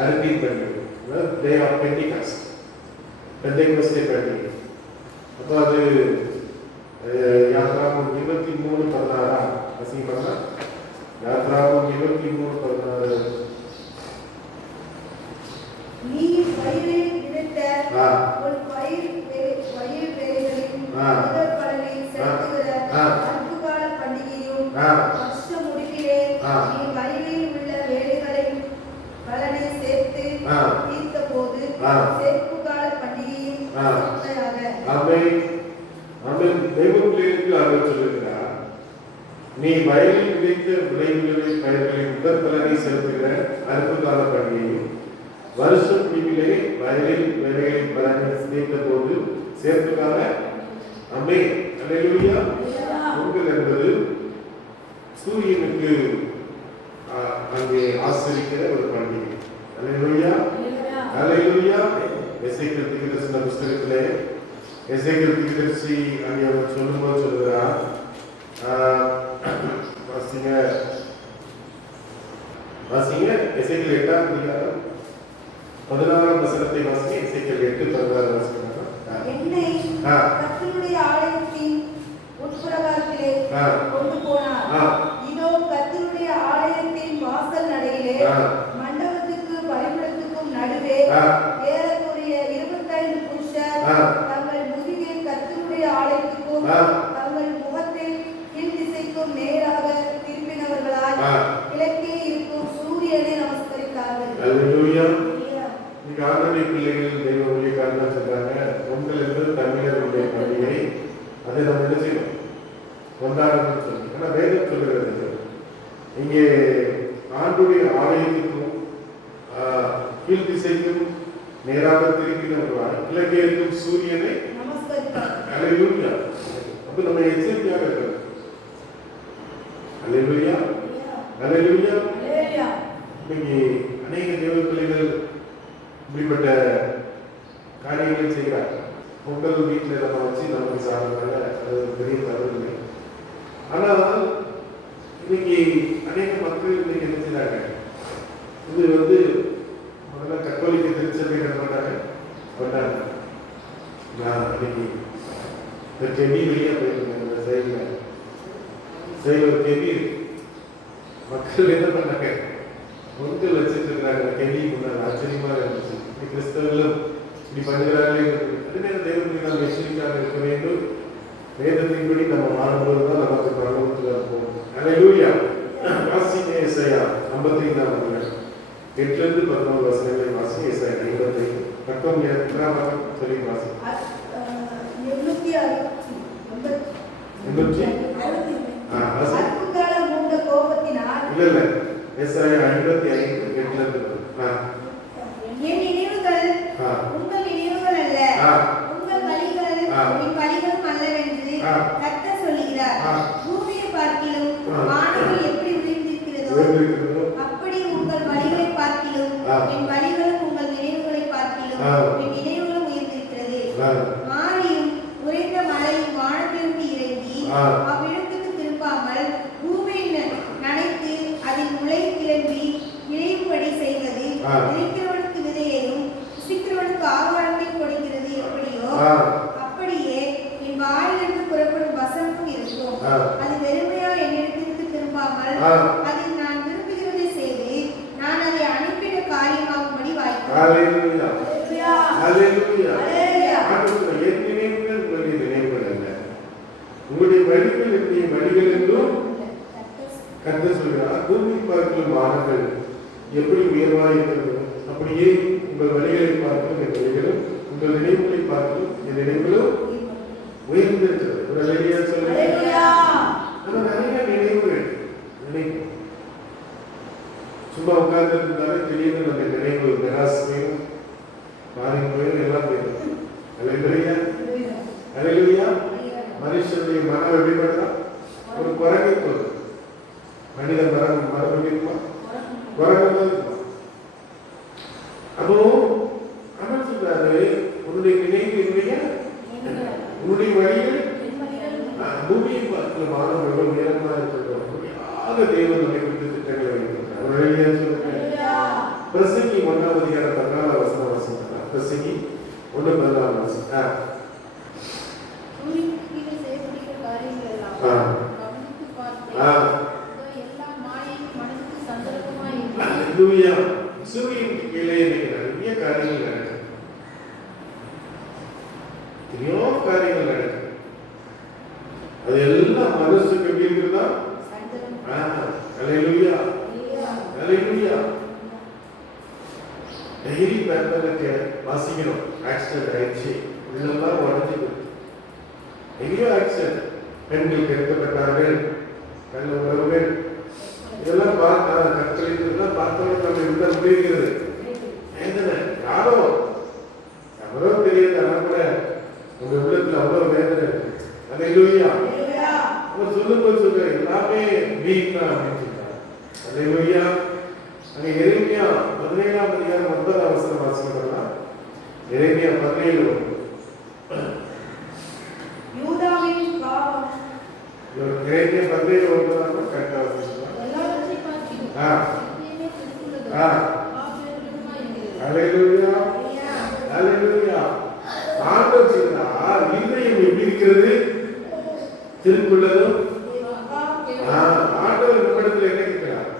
அருந்தின் பண்டிகை, டே ஆஃப் பெண்டிகாஸ்ட், பெந்தேகோஸ்தே பண்டிகை. அப்போ அது யாத்திராமம் 23 யாத்ராகமம் 23:16. நீ பயிரில் விதைத்த ஆ. உன் பயிர் வேலைகளின் ஆ. முதல் பலனை செலுத்துகிற ஆ. அற்புகால பண்டிகையும் ஆ. வருஷ முடிவிலே ஆ. நீ வயலில் உள்ள வேலைகளின் பலனை சேர்த்து ஆ. தீர்த்த போது ஆ. சேர்ப்புகால பண்டிகையும் ஆ. உண்மையாக. ஆமென். ஆமென். தெய்வம் பிள்ளைகளுக்கு அவர் சொல்லுகிறார், நீ வயலில் விதைத்த விளைவுகளின் பயிர்களின் முதல் பலனை செலுத்துகிற அற்புகால பண்டிகையும் வருஷ முடிவிலே வயலில் வேலைகளின் பலனை தீர்த்த போது சேர்ப்புகால. ஆமென். அல்லேலூயா. பொங்கல் என்பது சூரியனுக்கு அங்கே ஆசிரிக்கிற ஒரு பண்டிகை. அல்லேலூயா. அல்லேலூயா. எசேக்கியேல் தீர்க்கதரிசன புஸ்தகத்திலே எசேக்கியேல் தீர்க்கதரிசி அங்கே அவர் சொல்லும்போது சொல்கிறார், வாசிங்க எசேக்கியேல் 8ஆம் அதிகாரம் 16ஆம் வசனத்தை வாசிங்க. எசேக்கியேல் 8:16 வாசிங்க. என்னை ஆ. கர்த்தருடைய ஆலயத்தின் உட்பிரகாரத்திலே ஆ. கொண்டு போனார். ஆ. இதோ கர்த்தருடைய ஆலயத்தின் வாசல் நடையிலே ஆ. மண்டபத்துக்கு பலிபீடத்துக்கும் நடுவே ஆ. ஏறக்குறைய 25 புருஷர் ஆ. தங்கள் முதுகை கர்த்தருடைய ஆலயத்துக்கும் ஆ. தங்கள் முகத்தை கீழ் திசைக்கும் நேராக திருப்பினவர்களாய் ஆ. கிழக்கே இருக்கும் சூரியனை நமஸ்கரித்தார்கள். அல்லேலூயா. இன்னைக்கு ஆண்டவருடைய பிள்ளைகள் தெய்வ ஊழியக்காரர்கள் சொல்றாங்க, பொங்கல் என்பது தமிழர்களுடைய பண்டிகை, அதை நம்ம என்ன செய்யணும், கொண்டாடணும்னு சொல்லி. ஆனா வேதம் சொல்லுகிறது, இங்கே ஆண்டுடைய ஆலயத்துக்கும் கீழ் திசைக்கும் நேராக திருப்பினவர்களாய் கிழக்கே இருக்கும் சூரியனை நமஸ்கரித்தார்கள். அல்லேலூயா. அப்ப நம்ம எச்சரிக்கையாக இருக்கணும். அல்லேலூயா. அல்லேலூயா. அல்லேலூயா. இன்னைக்கு அநேக தேவ பிள்ளைகள் இப்படிப்பட்ட காரியங்களை செய்கிறாங்க. பொங்கல் வீட்டில் நம்ம வச்சு நமக்கு சாப்பிட்றாங்க, அது ஒரு பெரிய தவறு இல்லை. ஆனால் இன்னைக்கு அநேக மக்கள் இன்னைக்கு என்ன செய்றாங்க, இது முதல்ல கத்தோலிக்க திருச்சபை என்ன பண்ணாங்க, நான் இன்னைக்கு இந்த கெவி வெளியே போயிருந்தேன். இந்த சைடில் ஒரு கெவி இருக்கு. மக்கள் என்ன பண்ணாங்க, பொங்கல் வச்சுட்டு இருக்காங்க. கெவி முன்னாள் ஆச்சரியமாக இருந்துச்சு. கிறிஸ்தவர்களும் இப்படி பண்ணுகிறார்களே. அதுவே தெய்வத்தை நாம் எச்சரிக்கையாக இருக்க வேண்டும். வேதத்தின்படி நம்ம மாறும்போது தான் நமக்கு பரலோகத்தில் இருப்போம். அல்லேலூயா. வாசிங்க எசாயா 55ஆம் அதிகாரம் 8-11 வசனங்களை வாசிங்க. எசாயா 55 பக்கம் 2 சொல்லி வாசி. 860 அற்புகால மூண்ட கோபத்தினால் இல்ல எசாயா 55:8. என் நினைவுகள் ஆ. உங்கள் நினைவுகள் அல்ல, ஆ. உங்கள் வழிகள் ஆ. என் வழிகளும் அல்லவென்று ஆ. கர்த்தர் சொல்லுகிறார். ஆ. பூமியை பார்க்கிலும் ஆ. வானங்கள் எப்படி உயர்ந்திருக்கிறதோ அப்படி உங்கள் வழிகளை பார்க்கிலும் ஆ. என் வழிகளும் உங்கள் நினைவுகளை பார்க்கிலும் ஆ. என் நினைவுகளும் உயர்ந்திருக்கிறது. ஆ. மாரியும் உறைந்த மழையும் வானத்திலிருந்து இறங்கி ஆ. அவ்விடத்துக்கு திரும்பாமல் பூமியை நனைத்து அதில் முளை கிளம்பி விளையும்படி செய்வது ஆ. விதைக்கிறவனுக்கு விதையையும் புசிக்கிறவனுக்கு ஆகாரத்தை கொடுக்கிறது எப்படியோ ஆ. அப்படியே என் வாயிலிருந்து புறப்படும் வசனமும் இருக்கும். ஆ. அது வெறுமையா என்னிடத்திற்கு திரும்பாமல் ஆ. அதில் நான் விரும்புகிறதை செய்து நான் அதை அனுப்பின காரியமாகும்படி வாய்க்கிறேன். ஹalleluya. அல்லேலூயா. ஹalleluya. அல்லேலூயா. ஆண்டவர் என் நினைவுகள் உங்களுடைய நினைவுகள் அல்ல, உங்களுடைய வழிகள் என்னுடைய வழிகள் என்றும் கர்த்தர் சொல்கிறார். பூமி பார்க்கும் வானங்கள் எப்படி உயர்வாக இருக்கிறது, அப்படியே உங்கள் வழிகளை பார்க்கும் என் வழிகளும் உங்கள் நினைவுகளை பார்க்கும் என் நினைவுகளும் உயர்ந்திருக்கிறது. ஒரு அல்லேலூயா சொல்லுங்க. அல்லேலூயா. நம்ம நிறைய நினைவுகள் நினைப்போம். சும்மா உட்கார்ந்து இருந்தாலே திடீர்னு நம்ம நினைவு மெராஸ் போயிடும், மாறி போயிடும், எல்லாம் போயிடும். அல்லேலூயா. அல்லேலூயா. மனுஷனுடைய மனம் எப்படிப்பட்டா ஒரு குரங்கை போது. மனித மரம் எப்படி இருக்குமா, குரங்கு இருக்குமா. அப்போ அண்ணன் சொல்றாரு, உன்னுடைய நினைவு உன்னுடைய வழிகள் பூமியை பார்க்கிற மாணவர்கள் எவ்வளவு உயரமா இருக்கிறோம். முடியாத தேவன் நம்மை குறித்து திட்டங்களை வைத்திருக்கிறார். பிரசங்கி 1ஆம் அதிகாரம் 14ஆம் வசனம் வாசிக்கலாம். பிரசங்கி 1:14 வாசிக்கலாம். சூரியனுக்கு கீழே செய்யப்படுகிற காரியங்கள் எல்லாம் ஆ. கவனித்து ஆ. பார்த்தேன். எல்லா மாயை அல்லேலூயா. சூரியனுக்கு கீழே இன்னைக்கு நிறைய காரியங்கள் நடக்குது. எத்தனையோ காரியங்கள் நடக்குது. அது எல்லாம் மனசுக்கு எப்படி இருக்குதா? அல்லேலூயா, அல்லேலூயா. டெய்லி பேப்பருக்கு வாசிக்கணும். ஆக்சிடென்ட் ஆயிடுச்சு, உள்ளெல்லாம் உடஞ்சிது, எங்கேயோ ஆக்சிடென்ட், பெண்கள் கெடுக்கப்பட்டார்கள், கள்ள உறவுகள், இதெல்லாம் கற்களிதெல்லாம் பார்த்தவங்க நம்ம உள்ள முடிகிறது. வேதனை யாரோ எவ்வளோ தெரியாது, ஆனால் கூட உங்க உள்ளத்துல அவ்வளோ வேதனை இருக்கு. அல்லேலூயா. அவர் சொல்லும்போது சொல்ற எல்லாமே வீண் தான் அப்படின்னு சொல்றாங்க. அல்லேலூயா. அங்கே எரேமியா 17ஆம் அதிகாரம் 9ஆம் வசனம் வாசிக்கலாம். எரேமியா 17 யூதாவின் பாவம். எரேமியா 17 9 கரெக்டா வாசிக்கலாம். அல்லேலூயா, அல்லேலூயா. ஆண்டவர் சொல்றார், இதயம் எப்படி இருக்கிறது? திருக்குள்ளதும். ஆண்டவர் நம்மிடத்தில் என்ன கேட்கிறார்?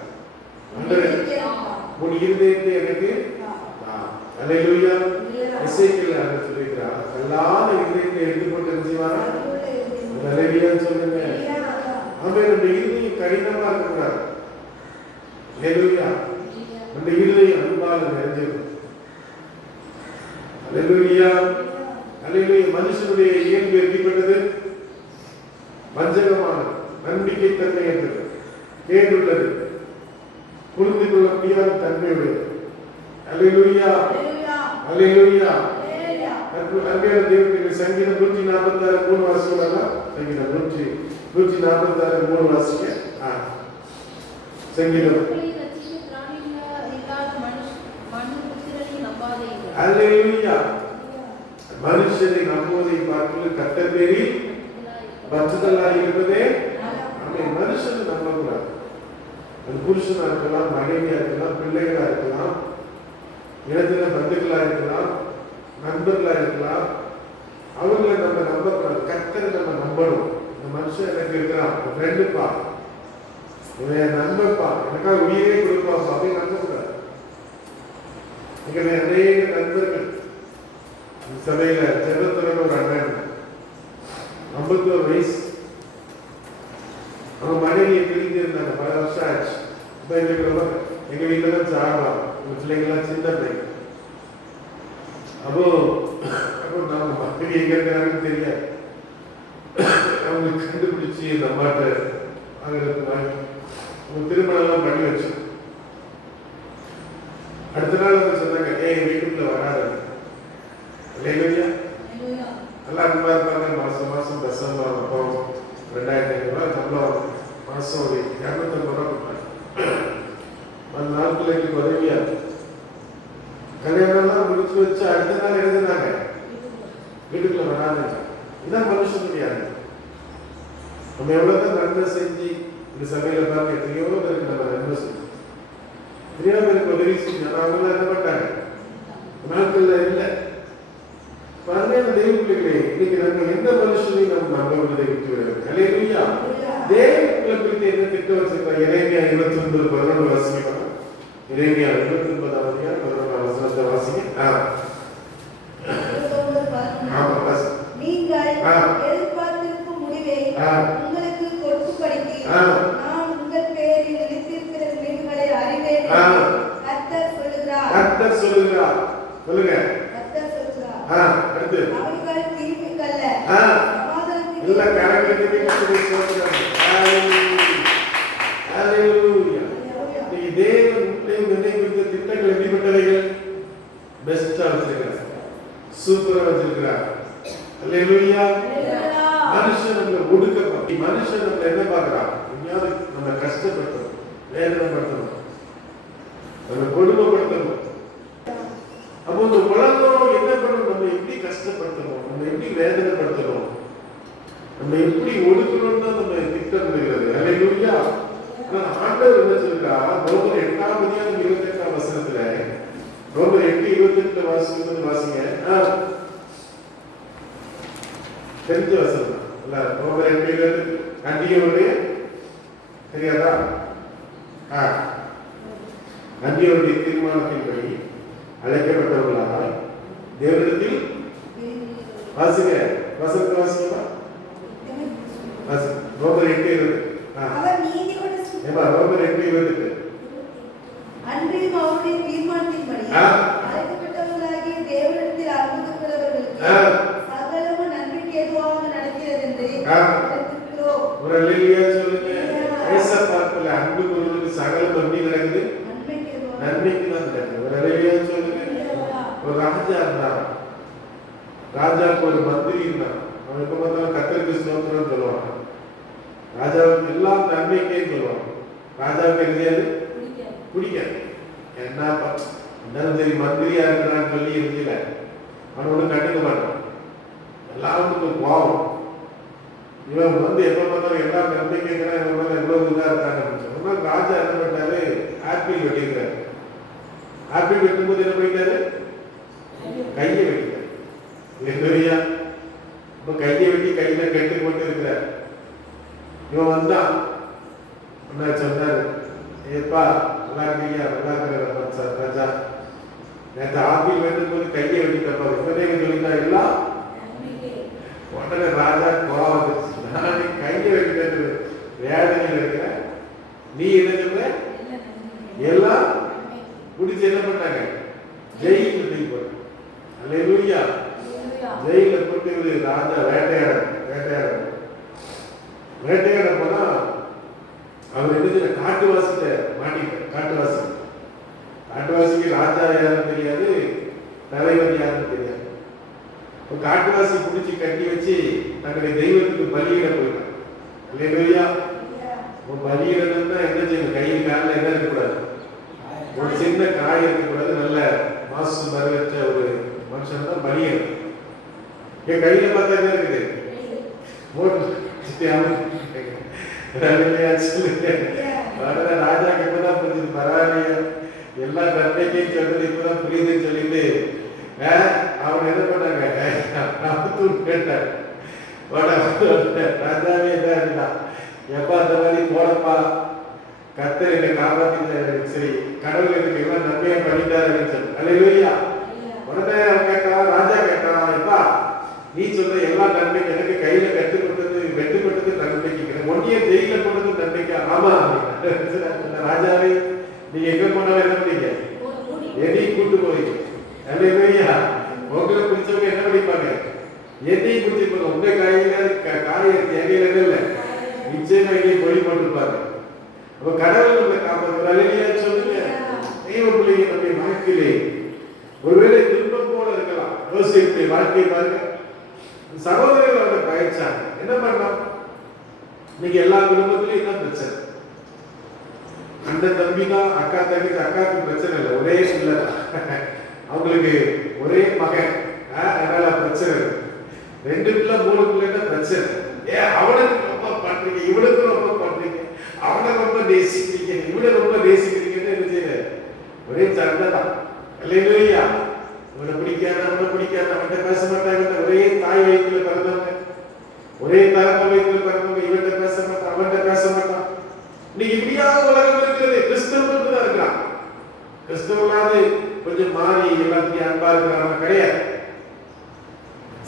உன் இருதயத்தை எனக்கு. அல்லேலூயா. எசேக்கியேல் அங்க சொல்லிக்கிறார், கல்லாத இருதயத்தை எடுத்து போட்டு என்ன செய்வாரா? அல்லேலூயா சொல்லுங்க. ஆமென். நம்ம இருதயம் கடினமா இருக்கக்கூடாது. அல்லேலூயா. நம்ம இருதயம் அன்பால் நிறைஞ்சிருக்கும். அல்லேலூயா, அல்லேலூயா. மனுஷனுடைய இயல்பு எப்படிப்பட்டது? வஞ்சகமானது, நம்பிக்கை தன்மையற்றது, கேடுள்ளது, புரிந்து கொள்ள முடியாத தன்மையுடையது. அல்லேலூயா, அல்லேலூயா. அன்பான தேவனுடைய சங்கீதம் 146 3 வாசிக்கலாம். சங்கீதம் 146 3 வாசிக்க. சங்கீதம். அல்லேலூயா. மனுஷனை நம்புவதை பார்த்து கர்த்தர் பேரில் பற்றுதலாய் இருப்பதே. ஆமென். மனுஷனை நம்பக்கூடாது. அது புருஷனா இருக்கலாம், மனைவியா இருக்கலாம், பிள்ளைகளா இருக்கலாம், இடத்துல பந்துக்களா இருக்கலாம், நண்பர்களா இருக்கலாம். அவங்களை நம்ம நம்பக்கூடாது. கர்த்தரை நம்ம நம்பணும். இந்த மனுஷன் எனக்கு இருக்கிறான், ஃப்ரெண்டுப்பா, இவன் நண்பப்பா, எனக்காக உயிரே கொடுப்பாப்பா அப்படின்னு நம்பக்கூடாது. இங்க நிறைய நண்பர்கள் சபையில செல்வத்துடன் ஒரு அண்ணன் 51 வயசு, அவங்க மனைவியை பிரிந்து இருந்தாங்க, பல வருஷம் ஆச்சு. இப்போ எங்க வீட்டுல தான் சாடுவாங்க, உங்க பிள்ளைங்களாம் சின்ன பிள்ளைங்க. அப்போ நாம மனைவி எங்க இருக்கிறாங்கன்னு தெரியாது. அவங்க கண்டுபிடிச்சி இந்த அம்மாட்ட அவங்க திருமணம் எல்லாம் பண்ணி வச்சு அடுத்த நாள் வந்து சொன்னாங்க, வீட்டுக்குள்ள வராது. இல்லையா? நல்லா அன்பா இருப்பாங்க. மாசம் மாசம் தசம்பரம் அப்போ 2500 ரூபாய் சம்பளம், மாசம் ஒரு 250 ரூபாய் கொடுப்பாங்க. அந்த நாட்கள் எங்களுக்கு உதவியா கல்யாணம்லாம் முடிச்சு வச்சு அடுத்த நாள் எழுதுனாங்க, வீட்டுக்குள்ள வராதுங்க. இதான் மனுஷன் முடியாது. நம்ம எவ்வளவுதான் நன்மை செஞ்சு இந்த சபையில பாருங்க, எத்தனையோ பேருக்கு நம்ம நன்மை செஞ்சோம், எத்தனையோ பேருக்கு உதவி செஞ்சோம். அவங்களாம் என்ன பண்ணாங்க? நாட்கள்ல இல்லை. பாருங்க தெய்வ பிள்ளைகளே, இன்னைக்கு நம்ம எந்த மனுஷனையும் நம்ம நம்பவில்லை விட்டு விடுறது. அல்லேலூயா. தேவனை குறித்து என்ன திட்டம் வச்சிருக்காங்க? எரேமியா 29 11 வாசிக்கலாம். எரேமியா 29 அதிகாரம் 11 வசனத்தை வாசிங்க. நீங்கள் எதிர்பார்த்திருக்கும் முடிவை உங்களுக்கு கொடுக்கும்படிக்கு நான் உங்கள் பேரில் விதித்திருக்கிற விதிகளை அறிவேன். கர்த்தர் சொல்லுகிறார். கர்த்தர் சொல்லுகிறார். சொல்லுங்க. கர்த்தர் சொல்லுகிறார். அடுத்து அவர்கள் தீமைக்கல்ல சமாதானத்துக்கு இல்ல கரங்களுக்கு கர்த்தரை சொல்லுகிறார். ஹalleluya. இந்த தேவன் உங்களை குறித்த திட்டங்கள் எப்படிப்பட்டவைகள்? பெஸ்டா வச்சிருக்கிறார், சூப்பரா வச்சிருக்கிறார். அல்லேலூயா. மனுஷன் நம்மளை ஒடுக்கப்பட்டு, மனுஷன் நம்மளை என்ன பார்க்கிறான்? எங்கேயாவது நம்ம கஷ்டப்படுத்தணும், வேதனைப்படுத்தணும், நம்ம கொடுமைப்படுத்தணும். அப்போ இந்த உலகம் என்ன பண்ணணும்? நம்ம எப்படி கஷ்டப்படுத்தணும், நம்ம எப்படி வேதனைப்படுத்தணும், நம்ம எப்படி ஒடுக்கணும்னு தான் நம்ம திட்டமிடுகிறது. அல்லேலூயா. ஆண்டவர் என்ன சொல்றார்? ரோமர் 8ஆம் அதிகாரம் 28ஆம் வசனத்துல, ரோமர் 8:28 வாசிங்க. தெரிஞ்ச வசனம் இல்ல? ரோமர் 8:28 கண்டியோடைய தெரியாதா? அந்நியருடைய தீர்மானத்தின்படி அழைக்கப்பட்டவர்களால் தேவனிடத்தில் வாசிங்க, வசனத்தை வாசிக்கமா? ரோமர் 8:20. அவர் நீதியோடு ரோமர் 8:20. அன்றையும் அவருடைய தீர்மானத்தின்படி அழைக்கப்பட்டவர்களாகிய தேவனிடத்தில் அன்புள்ளவர்களுக்கு சகலமும் நன்மைக்கு ஏதுவாக நடக்கிறது என்று அறிந்திருக்கிறோம். ஒரு அல்லேலூயா சொல்லுங்க. ஏசப்பார்க்கல அன்பு கூறுவதற்கு சகலம் எப்படி நடக்குது? நன்மைக்கு தான் நடக்குது. ஒரு அல்லேலூயா சொல்லுங்க. ஒரு ராஜா இருந்தான், ராஜாவுக்கு ஒரு மந்திரி இருந்தான். அவன் எப்ப பார்த்தாலும் கர்த்தருக்கு ஸ்தோத்திரம் சொல்லுவான். ராஜாவுக்கு எல்லாம் நன்மைக்கே சொல்லுவான். ராஜாவுக்கு எழுதியாது பிடிக்காது. என்ன சரி மந்திரியா இருக்கிறான்னு சொல்லி எழுதியில அவன் ஒன்றும் கண்டுக்க மாட்டான். எல்லாருக்கும் கோபம். இவன் வந்து எப்ப பார்த்தாலும் எல்லாம் நன்மை கேட்கிறான், இவன் மேல எவ்வளவு இதா இருக்காங்க. ராஜா என்ன பண்ணாரு? ஆப்பிள் வெட்டிக்கிறாரு. ஆப்பிள் வெட்டும்போது என்ன பண்ணிட்டாரு? கையை வெட்டிட்டாரு. இல்லையா? இப்ப கையை வெட்டி கையில கட்டு போட்டு இருக்கிறார். இவன் வந்தான், என்ன சொன்னாரு? ஏப்பா நல்லா இருக்கீங்க, நல்லா இருக்கிற ராஜா, நேற்று ஆப்பிள் வெட்டும் போது கையை வெட்டிட்டப்பா, இவனே சொல்லிட்டா எல்லாம். உடனே ராஜா கோவம் வந்துச்சு. நான் கையை வெட்டிட்டு வேதனையில் இருக்கிறேன், நீ என்ன சொல்ற? எல்லாம் குடிச்சு என்ன பண்ணாங்க? ஜெயிலுக்கு தூக்கி போட்டாங்க. அல்லேலூயா. ஜெயில போட்டு ராஜா வேட்டையாட போனா அவர் என்ன காட்டுவாசிட்ட மாட்டிக்கிட்டார். காட்டுவாசிக்கு ராஜா யாருன்னு தெரியாது, தலைவர் யாருன்னு தெரியாது. காட்டுவாசி பிடிச்சி கட்டி வச்சு தன்னுடைய தெய்வத்துக்கு பலியிட போயிட்டான். அல்லேலூயா. பலியிடணும்னா என்ன செய்யணும்? கையில் காலில் என்ன இருக்கக்கூடாது? ஒரு சின்ன காய் இருக்கக்கூடாது. நல்ல மாசு மரவற்ற ஒரு மனுஷன் தான் பலியிடும். என் கையில பார்த்தா என்ன இருக்குது? ராஜா இப்பதான் புரிஞ்சுது. பரவாயில்லையா, எல்லா நன்மைக்கும் சொல்றது இப்பதான் புரியுதுன்னு சொல்லிட்டு அவன் என்ன பண்ணாங்க? கேட்டார். ராஜாவே என்ன, எப்பா அந்த மாதிரி போடப்பா, கர்த்தர் என்னை காப்பாத்தி, சரி கடவுள் எனக்கு எல்லாம் நன்மையா பண்ணிட்டாருன்னு சொல்லி. அல்லேலூயா. உடனே அவன் கேட்டான், ராஜா கேட்டான், எப்பா நீ சொல்ற எல்லா நன்மைக்கு எனக்கு கையில கட்டுப்பட்டது வெட்டுப்பட்டது நன்மைக்கு, ஒன்னிய ஜெயில போனது நன்மைக்கு. ஆமா ராஜாவே, நீங்க எங்க போனாலும் என்ன பண்ணீங்க? எதையும் கூட்டு போவீங்க. அல்லேலூயா. உங்களை பிடிச்சவங்க என்ன பண்ணிப்பாங்க? எதையும் பிடிச்சிருப்பாங்க. உங்க காயில காய தேவையில இல்லை, நிச்சயமா எங்கேயும் பொழி போட்டிருப்பாங்க. அப்ப கடவுள் உங்களை காப்பாற்ற. அல்லேலூயா சொல்லுங்க. தெய்வ பிள்ளைங்க நம்முடைய வாழ்க்கையிலே ஒருவேளை துன்பம் போல இருக்கலாம். யோசிப்பு வாழ்க்கை பாருங்க. சகோதரர்கள் அவரை பயிற்சாங்க. என்ன பண்ணலாம்? இன்னைக்கு எல்லா குடும்பத்திலையும் என்ன பிரச்சனை? அந்த தம்பி தான் அக்கா தங்கச்சி, அக்காவுக்கு பிரச்சனை இல்லை, ஒரே பிள்ளை தான், அவங்களுக்கு ஒரே மகன், அதனால பிரச்சனை இல்லை. 2 பிள்ளை 3 பிள்ளைன்னா பிரச்சனை. அவனுக்கு ரொம்ப பண்றீங்க, இவனுக்கு ரொம்ப பண்றீங்க, அவனை ரொம்ப நேசிக்கிறீங்க, இவனை ரொம்ப நேசிக்கிறீங்கன்னு என்ன செய்யல, ஒரே சண்டை தான். அல்லேலூயா. இவனை பிடிக்காத, அவனை பிடிக்காத, அவன்கிட்ட பேச மாட்டாங்க. ஒரே தாய் வயிற்றுல பிறந்தவங்க, ஒரே தரப்பு வயிற்றுல பிறந்தவங்க, இவன்கிட்ட பேச மாட்டான், அவன்கிட்ட பேச மாட்டான். இன்னைக்கு இப்படியாக உலகம் இருக்கிறது. கிறிஸ்தவனுக்கு தான் இருக்கான். கிறிஸ்தவனாவது கொஞ்சம் மாறி எல்லாத்தையும் அன்பா இருக்கிறாங்க கிடையாது.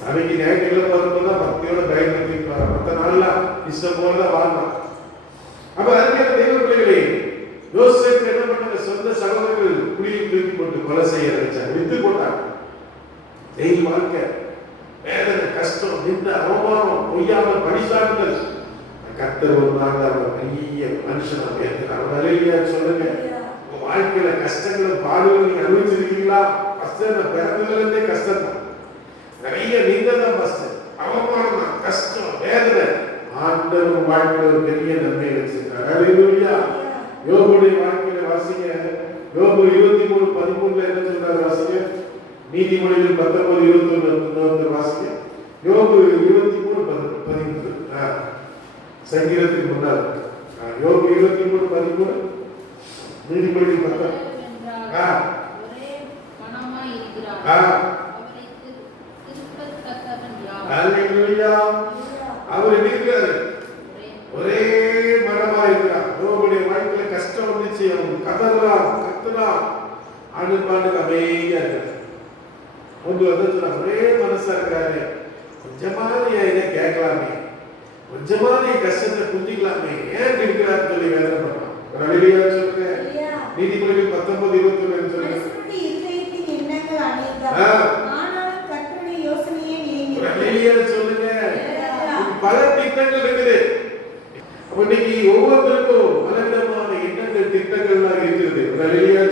சபைக்கு ஞாயிற்றுக்கிழமை வரும்போதுதான் பக்தியோட பயன்படுத்தி இருப்பாங்க. மற்ற நாள்லாம் இஷ்டம் போலதான் வாழலாம். அப்ப அருமையான தெய்வ பிள்ளைகளே, யோசேப்பு என்ன பண்ணாங்க? சொந்த சகோதரர்கள் குழியில் தூக்கி போட்டு கொலை செய்ய நினைச்சாங்க, வித்து போட்டாங்க. ஜெயில் வாழ்க்கை, வேதனை, கஷ்டம், நின்ற அவமானம், பொய்யாமல் பணிசாட்டுதல். கர்த்தர் ஒரு நாள் அவர் பெரிய மனுஷனா பேசுறாங்க. அல்லேலூயா சொல்லுங்க. உங்க வாழ்க்கையில கஷ்டங்களும் பாடுகளும் நீங்க அனுபவிச்சிருக்கீங்களா? கஷ்டம் பிறந்ததுல இருந்தே கஷ்டம் தான். நிறைய நிந்ததான் கஷ்டம், அவமானம், கஷ்டம், வேதனை. ஆண்டவர் வாழ்க்கையில ஒரு பெரிய நன்மை வச்சிருக்காரு. அல்லேலூயா. யோபுடைய வாழ்க்கையில வாசிங்க. யோபு 23:13 என்ன சொல்றாரு வாசிங்க. நீதிமொழிகள் 19:21 வாசிங்க. யோபு 23:13 சங்கீதத்துக்கு முன்னால். யோபு 23:13 நீதிமொழிகள் 10. அல்லேலூயா. அவர் இருக்கிறாரு, ஒரே மனமா இருக்கிறார். யோபுடைய வாழ்க்கையில கஷ்டம் வந்துச்சு, அவன் கதறான், கத்துறான். பண்ணலாம். ஆண்டு பாட்டுக்கு அமைதியா இருக்கு. ஒன்று வந்து சொன்னாங்க, ஒரே மனசா இருக்கிறாரு, கொஞ்சமாவது இதை கேட்கலாமே, கொஞ்சமாவது கஷ்டத்தை புரிஞ்சிக்கலாமே, ஏன் இருக்கிறாரு சொல்லி வேதனை பண்ணலாம். சொல்லுங்க. நீதிமொழிகள் 19:21 சொல்லுங்க. சொல்லுங்க. பல திட்டங்கள் இருக்குது. இன்னைக்கு ஒவ்வொருத்தருக்கும் பலவிதமான எண்ணங்கள் திட்டங்கள்லாம் இருக்குது.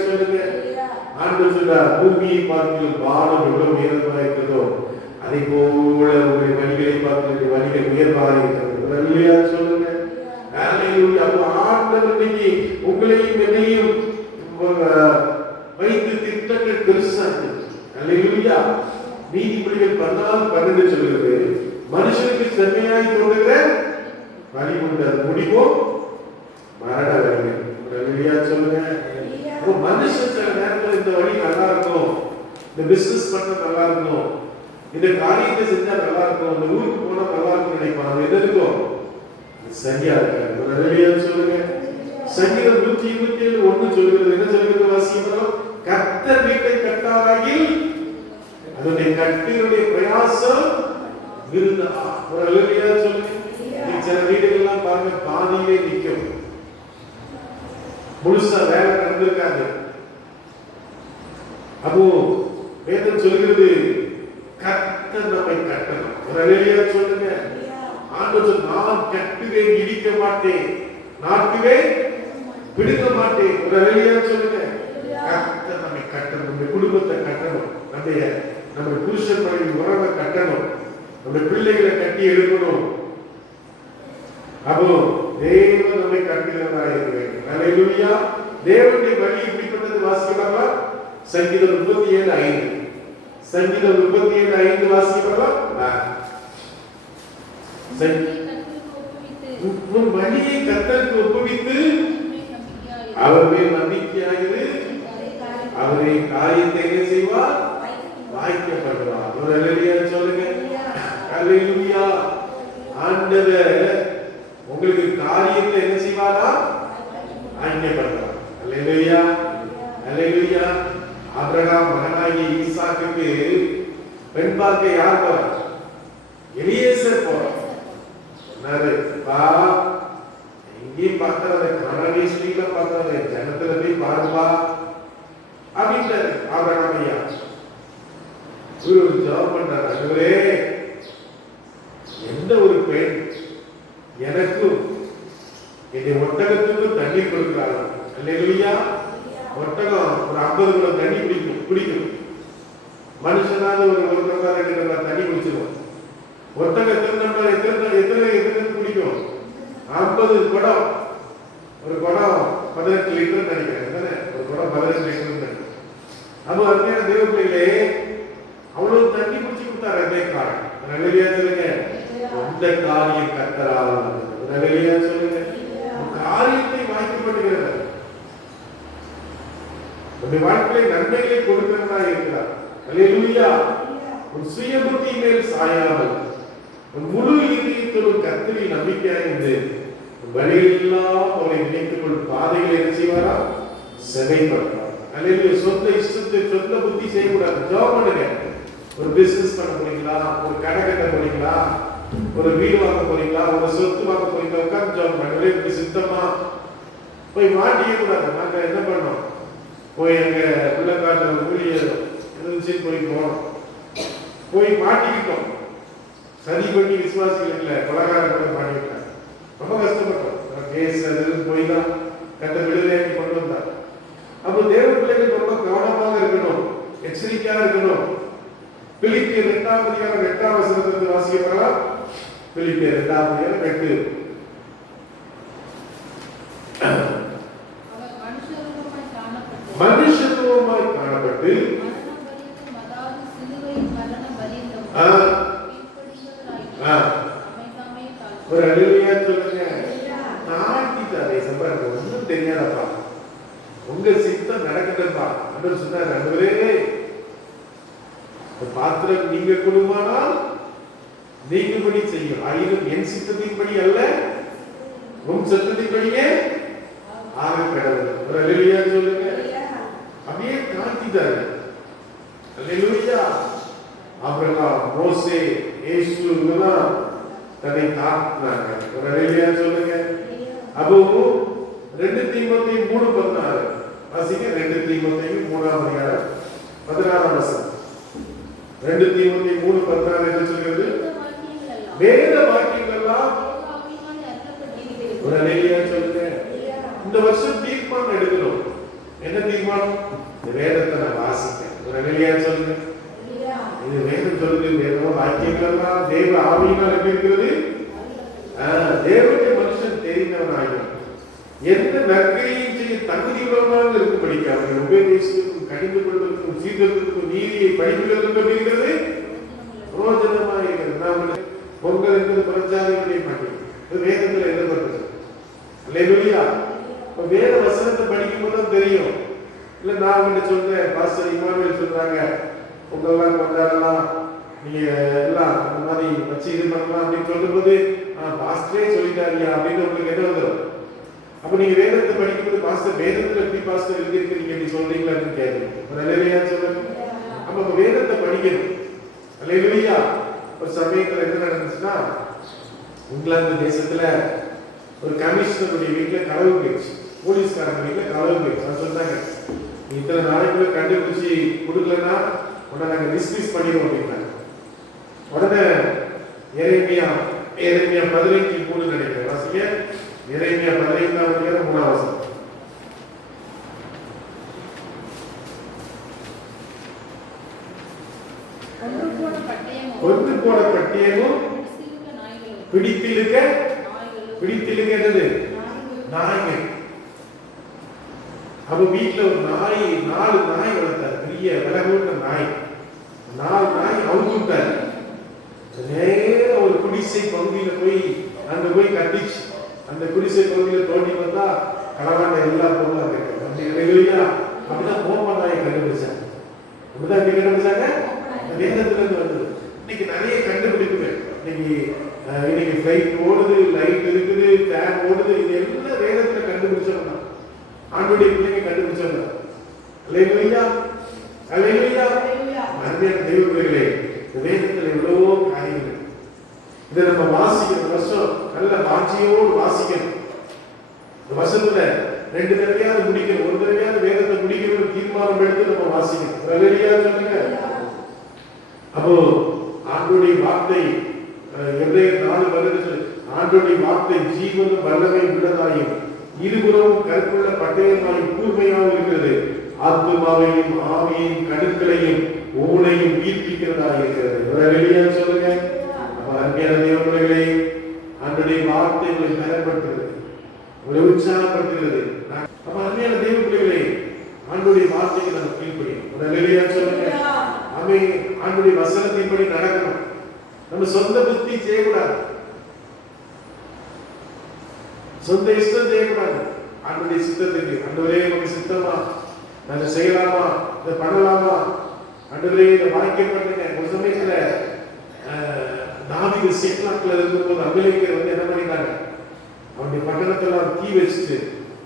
சொல்லுங்க. ஆண்டவர் சொல்றார், பூமியை பார்த்து வானம் எவ்வளவு உயர்வா இருக்கிறதோ அதை போல உங்களுடைய வழிகளை பார்த்து வழிகள் உயர்வாக இருக்கிறது. சொல்லுங்க. ஆண்டவர் இன்னைக்கு உங்களையும் என்னையும் வைத்து திட்டங்கள் பெருசா இருக்கு. நீதிபதிகள் 14:12 சொல்கிறது, மனுஷனுக்கு செம்மையாய் தோன்றுகிற வழி உண்டு, அது முடிவும் மரண வழிகள். சொல்லுங்க. மனுஷன் சில நேரத்தில் இந்த வழி நல்லா இருக்கும், இந்த பிசினஸ் பண்ண நல்லா இருக்கும், இந்த காரியத்தை செஞ்சா நல்லா இருக்கும், இந்த ஊருக்கு போனா நல்லா இருக்கும் நினைப்பான். அது எது இருக்கும்? சரியா இருக்காது. சொல்லுங்க. சங்கீதம் 127:1 சொல்கிறது, என்ன சொல்கிறது? வாசிக்கிறோம். கர்த்தர் வீட்டை கட்டாராகில் அதனுடைய கட்டினுடைய பிரயாசம் விருதா. ஒரு அல்லேலூயா சொல்லுங்க. சில வீடுகள்லாம் பாருங்க, பாதியிலே நிற்கும், முழுசா வேலை நடந்திருக்காது. அப்போ வேதம் சொல்கிறது, கர்த்தர் நம்மை கட்டணும். ஒரு அல்லேலூயா சொல்லுங்க. ஆண்டவர், நான் கட்டுவேன், இடிக்க மாட்டேன், நாட்டுவேன், பிடிக்க மாட்டேன். ஒரு அல்லேலூயா சொல்லுங்க. கர்த்தர் நம்மை கட்டணும், நம்முடைய குடும்பத்தை கட்டணும், நம்முடைய புருஷன் மனைவி உறவை கட்டணும், நம்முடைய பிள்ளைகளை கட்டி எழுப்பணும். அப்போ தேவன் நம்மை கட்டுகிறதா இருக்கிறேன். அல்லேலூயா. தேவனுடைய வழி இப்படிப்பட்டது. வாசிக்கலாமா? சங்கீதம் 37:5. சங்கீதம் 37:5 வாசிக்கலாமா? உன் வழியை கர்த்தருக்கு ஒப்புவித்து அவர் மேல் நம்பிக்கையாயிரு, அவரை காரியத்தை என்ன செய்வார்? வாய்க்கப்படுவார். ஒரு அல்லேலூயா சொல்லுங்க. அல்லேலூயா. ஆண்டவர் உங்களுக்கு காரியத்தை என்ன செய்வாரா? வாய்க்கப்படுவார். அல்லேலூயா. அல்லேலூயா. ஆபிரகாம் மகனாகிய ஈசாக்குக்கு பெண் பார்க்க யார் போறார்? எலியேசர் போறார். எங்கேயும் பார்க்கறத கனடி ஸ்ட்ரீட்ல பார்க்கறத ஜனத்துல போய் பாருப்பா அப்படின்ட்டாரு ஆபிரகாம் ஐயா. ஒரு ஜாப் பண்றாரு, அதுவே எந்த ஒரு பெண் எனக்கும் என்னுடைய ஒட்டகத்துக்கும் தண்ணீர் கொடுக்கிறாங்க. அல்லேலூயா. ஒட்டகம் ஒரு 50 குடம் தண்ணி குடிக்கும். மனுஷனால ஒரு 1 டம்ளர் 2 டம்ளர் தண்ணி குடிச்சிருவோம். ஒட்டகத்தில் நம்ம எத்தனை குடிக்கும்? 50 குடம். ஒரு குடம் 18 லிட்டர் நினைக்கிறேன். ஒரு குடம் 18 லிட்டர். அப்போ அருமையான தேவ பிள்ளைகளே, அவ்வளவு தண்ணி குடிச்சு கொடுத்தாரு அதே காரணம். நல்ல சொல்லுங்க. இந்த காரியம் கர்த்தரால் நல்ல சொல்லுங்க. காரியத்தை வாய்க்கப்படுகிறது. நம்முடைய வாழ்க்கையை நன்மைகளை கொடுக்கிறதா இருக்கிறார். அல்லேலூயா. உன் சுய புத்தி மேல் சாயாமல் உன் முழு இதயத்தோடு கர்த்தரில் நம்பிக்கையாக இருந்து வழியெல்லாம் அவரை நினைத்துக் கொள் பாதைகளை என்ன செய்வாரா? செவைப்படுவார். அல்லேலூயா. சொந்த இஷ்டத்தை சொந்த புத்தி செய்யக்கூடாது. ஜாப் பண்ணுங்க. ஒரு பிசினஸ் பண்ண போறீங்களா, ஒரு கடை கட்ட போறீங்களா, ஒரு வீடு வாங்க போறீங்களா, ஒரு சொத்து வாங்க போறீங்களா, உட்கார்ந்து ஜாப் பண்ணவே இப்படி சித்தமா போய் மாட்டிக்க கூடாது. நாங்க என்ன பண்ணோம், போய் எங்க பிள்ளைக்காட்டுல ஊழியர் இருந்துச்சு போனோம், போய் மாட்டிக்கிட்டோம். சரி பண்ணி விசுவாசிகள் இல்லை, கொலகாரங்களை மாட்டிக்கிட்டாங்க. ரொம்ப கஷ்டப்பட்டோம். கேஸ் அது போய் தான் கட்ட விடுதலையாக்கி கொண்டு வந்தார். அப்போ தேவ பிள்ளைகள் ரொம்ப கவனமாக இருக்கணும், எச்சரிக்கையா இருக்கணும். பிலிப்பியர் 2:8 வாசிக்கப்படலாம். பிலிப்பியர் 2:8 மனுஷத்துவமாய் காணப்பட்டு ஒரு அல்லேலூயா சொல்லுங்க. தாழ்த்திட்டாரே சம்பரம் ஒன்றும் தெரியாதப்பா, உங்க சித்தம் நடக்குதுப்பா அப்படின்னு சொன்னார். ஆண்டவரே, பாத்திரம் நீங்க கொடுமானால் நீங்கபடி செய்யும், ஆயினும் என் சித்தத்தின்படி அல்ல உன் சித்தத்தின்படியே ஆக கடவுள். ஒரு அல்லேலூயா சொல்லுங்க. தாக்கிட்டாரு. அல்லேலூயா. ஆபிரகாம், மோசே, இயேசு இவங்கெல்லாம் தன்னை தாக்கினாங்க. ஒரு அல்லேலூயா சொல்லுங்க. அப்போ 2 தீமோத்தேயு 3:16 வாசிங்க. 2 தீமோத்தேயு 3:16 வசனம். 2 தீமோத்தேயு 3:16 என்ன சொல்கிறது? வேத வாக்கியங்கள் எல்லாம் ஒரு அல்லேலூயா சொல்லுங்க. இந்த வருஷம் தீர்மானம் எடுக்கணும். என்ன தீர்மானம்? இந்த வேதத்தை நான் வாசிப்பேன். ஒரு அல்லேலூயா சொல்லுங்க. இது வேதம் சொல்லுது. வேத வாக்கியங்கள் எல்லாம் தேவ ஆவியினால் எப்படி இருக்கிறது? தேவனுடைய மனுஷன் தெரிந்தவனாக எந்த நற்கிரியும் செய்ய தகுதியுள்ளவனாக இருக்கும்படிக்க அவரை உபதேசத்திற்கும் கடிந்து கொள்வதற்கும் சீர்திருத்தத்திற்கும் நீதியை படிப்புகளுக்கும் எப்படி இருக்கிறது? பிரோஜனமாக இருக்கிறது. நாம் பொங்கல் என்பது பிரச்சாரங்களுடைய பண்டிகை. இது வேதத்தில் எழுதப்பட்டது. அல்லேலூயா. வேத வசனத்தை படிக்கும் போது தான் தெரியும். இல்ல நான் உங்கள்கிட்ட சொல்றேன், பாஸ்டர் இமானுவேல் சொல்றாங்க, பொங்கல்லாம் கொண்டாடலாம், நீங்க எல்லாம் அந்த மாதிரி வச்சு இது பண்ணலாம் அப்படின்னு சொல்லும்போது பாஸ்டரே சொல்லிட்டாரியா அப்படின்னு உங்களுக்கு என்ன வந்துடும்? அப்ப நீங்க வேதத்தை படிக்கும்போது பாஸ்டர் வேதத்துல எப்படி பாஸ்டர் இருக்கு நீங்க எப்படி சொல்றீங்களா அப்படின்னு கேட்கணும். ஒரு அல்லேலூயா சொல்லுங்க. அப்ப வேதத்தை படிக்கணும். அல்லேலூயா. ஒரு சமயத்துல என்ன நடந்துச்சுன்னா, இங்கிலாந்து தேசத்துல ஒரு கமிஷனருடைய வீட்டுல களவு போயிடுச்சு. போலீஸ்காரங்க வீட்டுல களவு போயிடுச்சு. சொன்னாங்க, இத்தனை நாளைக்குள்ள கண்டுபிடிச்சு கொடுக்கலன்னா உடனே நாங்க டிஸ்மிஸ் பண்ணிடுவோம் அப்படின்னாங்க. உடனே எரேமியா 15:3 நினைக்கிறேன் வாசிங்க. எரேமியா 15:3 வசனம். கொண்டு போன பட்டயமும் பிடித்திருக்க என்னது? நாய்கள். அப்ப வீட்டுல ஒரு நாய் 4 நாய் வளர்த்தாரு. பெரிய விலகோட்ட நாய். 4 நாய் அவுத்துட்டாரு. நேர ஒரு குடிசை பகுதியில போய் அங்க போய் கட்டிச்சு. அந்த குடிசை பகுதியில தோண்டி பார்த்தா களவாண்ட எல்லா பொருளும் அங்க இருக்கு. அப்படிதான் மோப்ப நாயை கண்டுபிடிச்சாங்க. அப்படிதான் எப்படி கண்டுபிடிச்சாங்க? வேதத்துல இருந்து வந்தது. இன்னைக்கு நிறைய கண்டுபிடிப்புகள். இன்னைக்கு ஃபிளைட் ஓடுது, லைட் இருக்குது, ஃபேன் ஓடுது. இது எல்லாம் வேதத்துல கண்டுபிடிச்சவங்க. ஆண்டுடைய பிள்ளைங்க கண்டுபிடிச்சவங்க. அல்லேலூயா. அல்லேலூயா. அன்பின் தெய்வ பிள்ளைகளே, வேதத்துல எவ்வளவோ காரியங்கள். இதை நம்ம வாசிக்கணும். வருஷம் நல்ல வாஞ்சியோடு வாசிக்கணும். இந்த வருஷத்துல 2 தடவையாவது முடிக்கணும். ஒரு தடவையாவது வேதத்தை முடிக்கணும் தீர்மானம் எடுத்து நம்ம வாசிக்கணும். அல்லேலூயா சொல்லுங்க. அப்போ ஆண்டுடைய வார்த்தை எபிரேயர் 4:12 ஆண்டுடைய வார்த்தை ஜீவனும் வல்லமை உள்ளதாயும் இருபுறமும் கருப்புள்ள பட்டயமாயும் கூர்மையாகவும் இருக்கிறது. ஆத்துமாவையும் ஆவியையும் கணுக்களையும் ஊனையும் உயிர்ப்பிக்கிறதாக இருக்கிறது. அல்லேலூயா சொல்லுங்க. அப்ப அன்பியான தேவ பிள்ளைகளே, ஆண்டுடைய வார்த்தை உங்களை பலப்படுத்துகிறது, உங்களை உற்சாகப்படுத்துகிறது. அப்ப அன்பியான தேவ பிள்ளைகளே, ஆண்டுடைய வார்த்தைக்கு நம்ம கீழ்ப்படியும். அல்லேலூயா சொல்லுங்க. ஆமென். ஆண்டுடைய வசனத்தின்படி நடக்கணும். நம்ம சொந்த புத்தி செய்யக்கூடாது, சொந்த இஷ்டம் செய்யக்கூடாது. ஆண்டுடைய சித்தத்துக்கு, ஆண்டவரே உங்க சித்தமா, நான் செய்யலாமா, இதை பண்ணலாமா, ஆண்டவரே இதை வாக்கியம் பண்ணுங்க. ஒரு சமயத்துல தாவீது சிக்லாக்ல இருக்கும்போது அபிலேக்கர் வந்து என்ன பண்ணிட்டாங்க, அவனுடைய பட்டணத்துல தீ வச்சுட்டு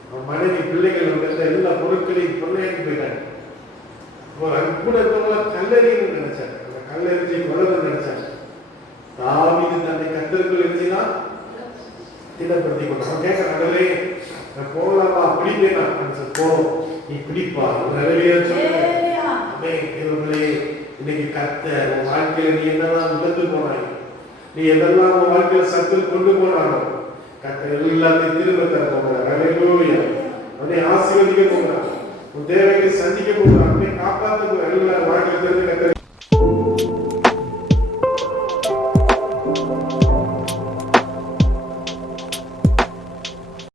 அவன் மனைவி பிள்ளைகள் வந்து எல்லா பொருட்களையும் கொள்ளையாக்கி போயிட்டாங்க. கூட இருக்கவங்க கல்லறின்னு நினைச்சாங்க. அந்த கல்லறிஞ்சை கொள்ளன்னு நினைச்சாங்க. தாவீது தன்னை கர்த்தருக்குள் இருந்துதான் திடப்படுத்தி கொண்டான். கேட்கறாங்களே, நான் போகலாமா, பிடிப்பேனா? போறோம், நீ பிடிப்பா. இன்னைக்கு கர்த்தர் உன் வாழ்க்கையில நீ என்னெல்லாம் இழந்து போனாய், நீ எதெல்லாம் உன் வாழ்க்கையில சத்தில் கொண்டு போனானோ கர்த்தர் எல்லாத்தையும் திரும்ப தர போகிறார். அல்லேலூயா. அவனை ஆசீர்வதிக்க போகிறார், உன் தேவைகளை சந்திக்க போகிறார், அவனை காப்பாற்ற போகிறார். எல்லாரும் வாழ்க்கையில தெரிஞ்ச கர்த்தர்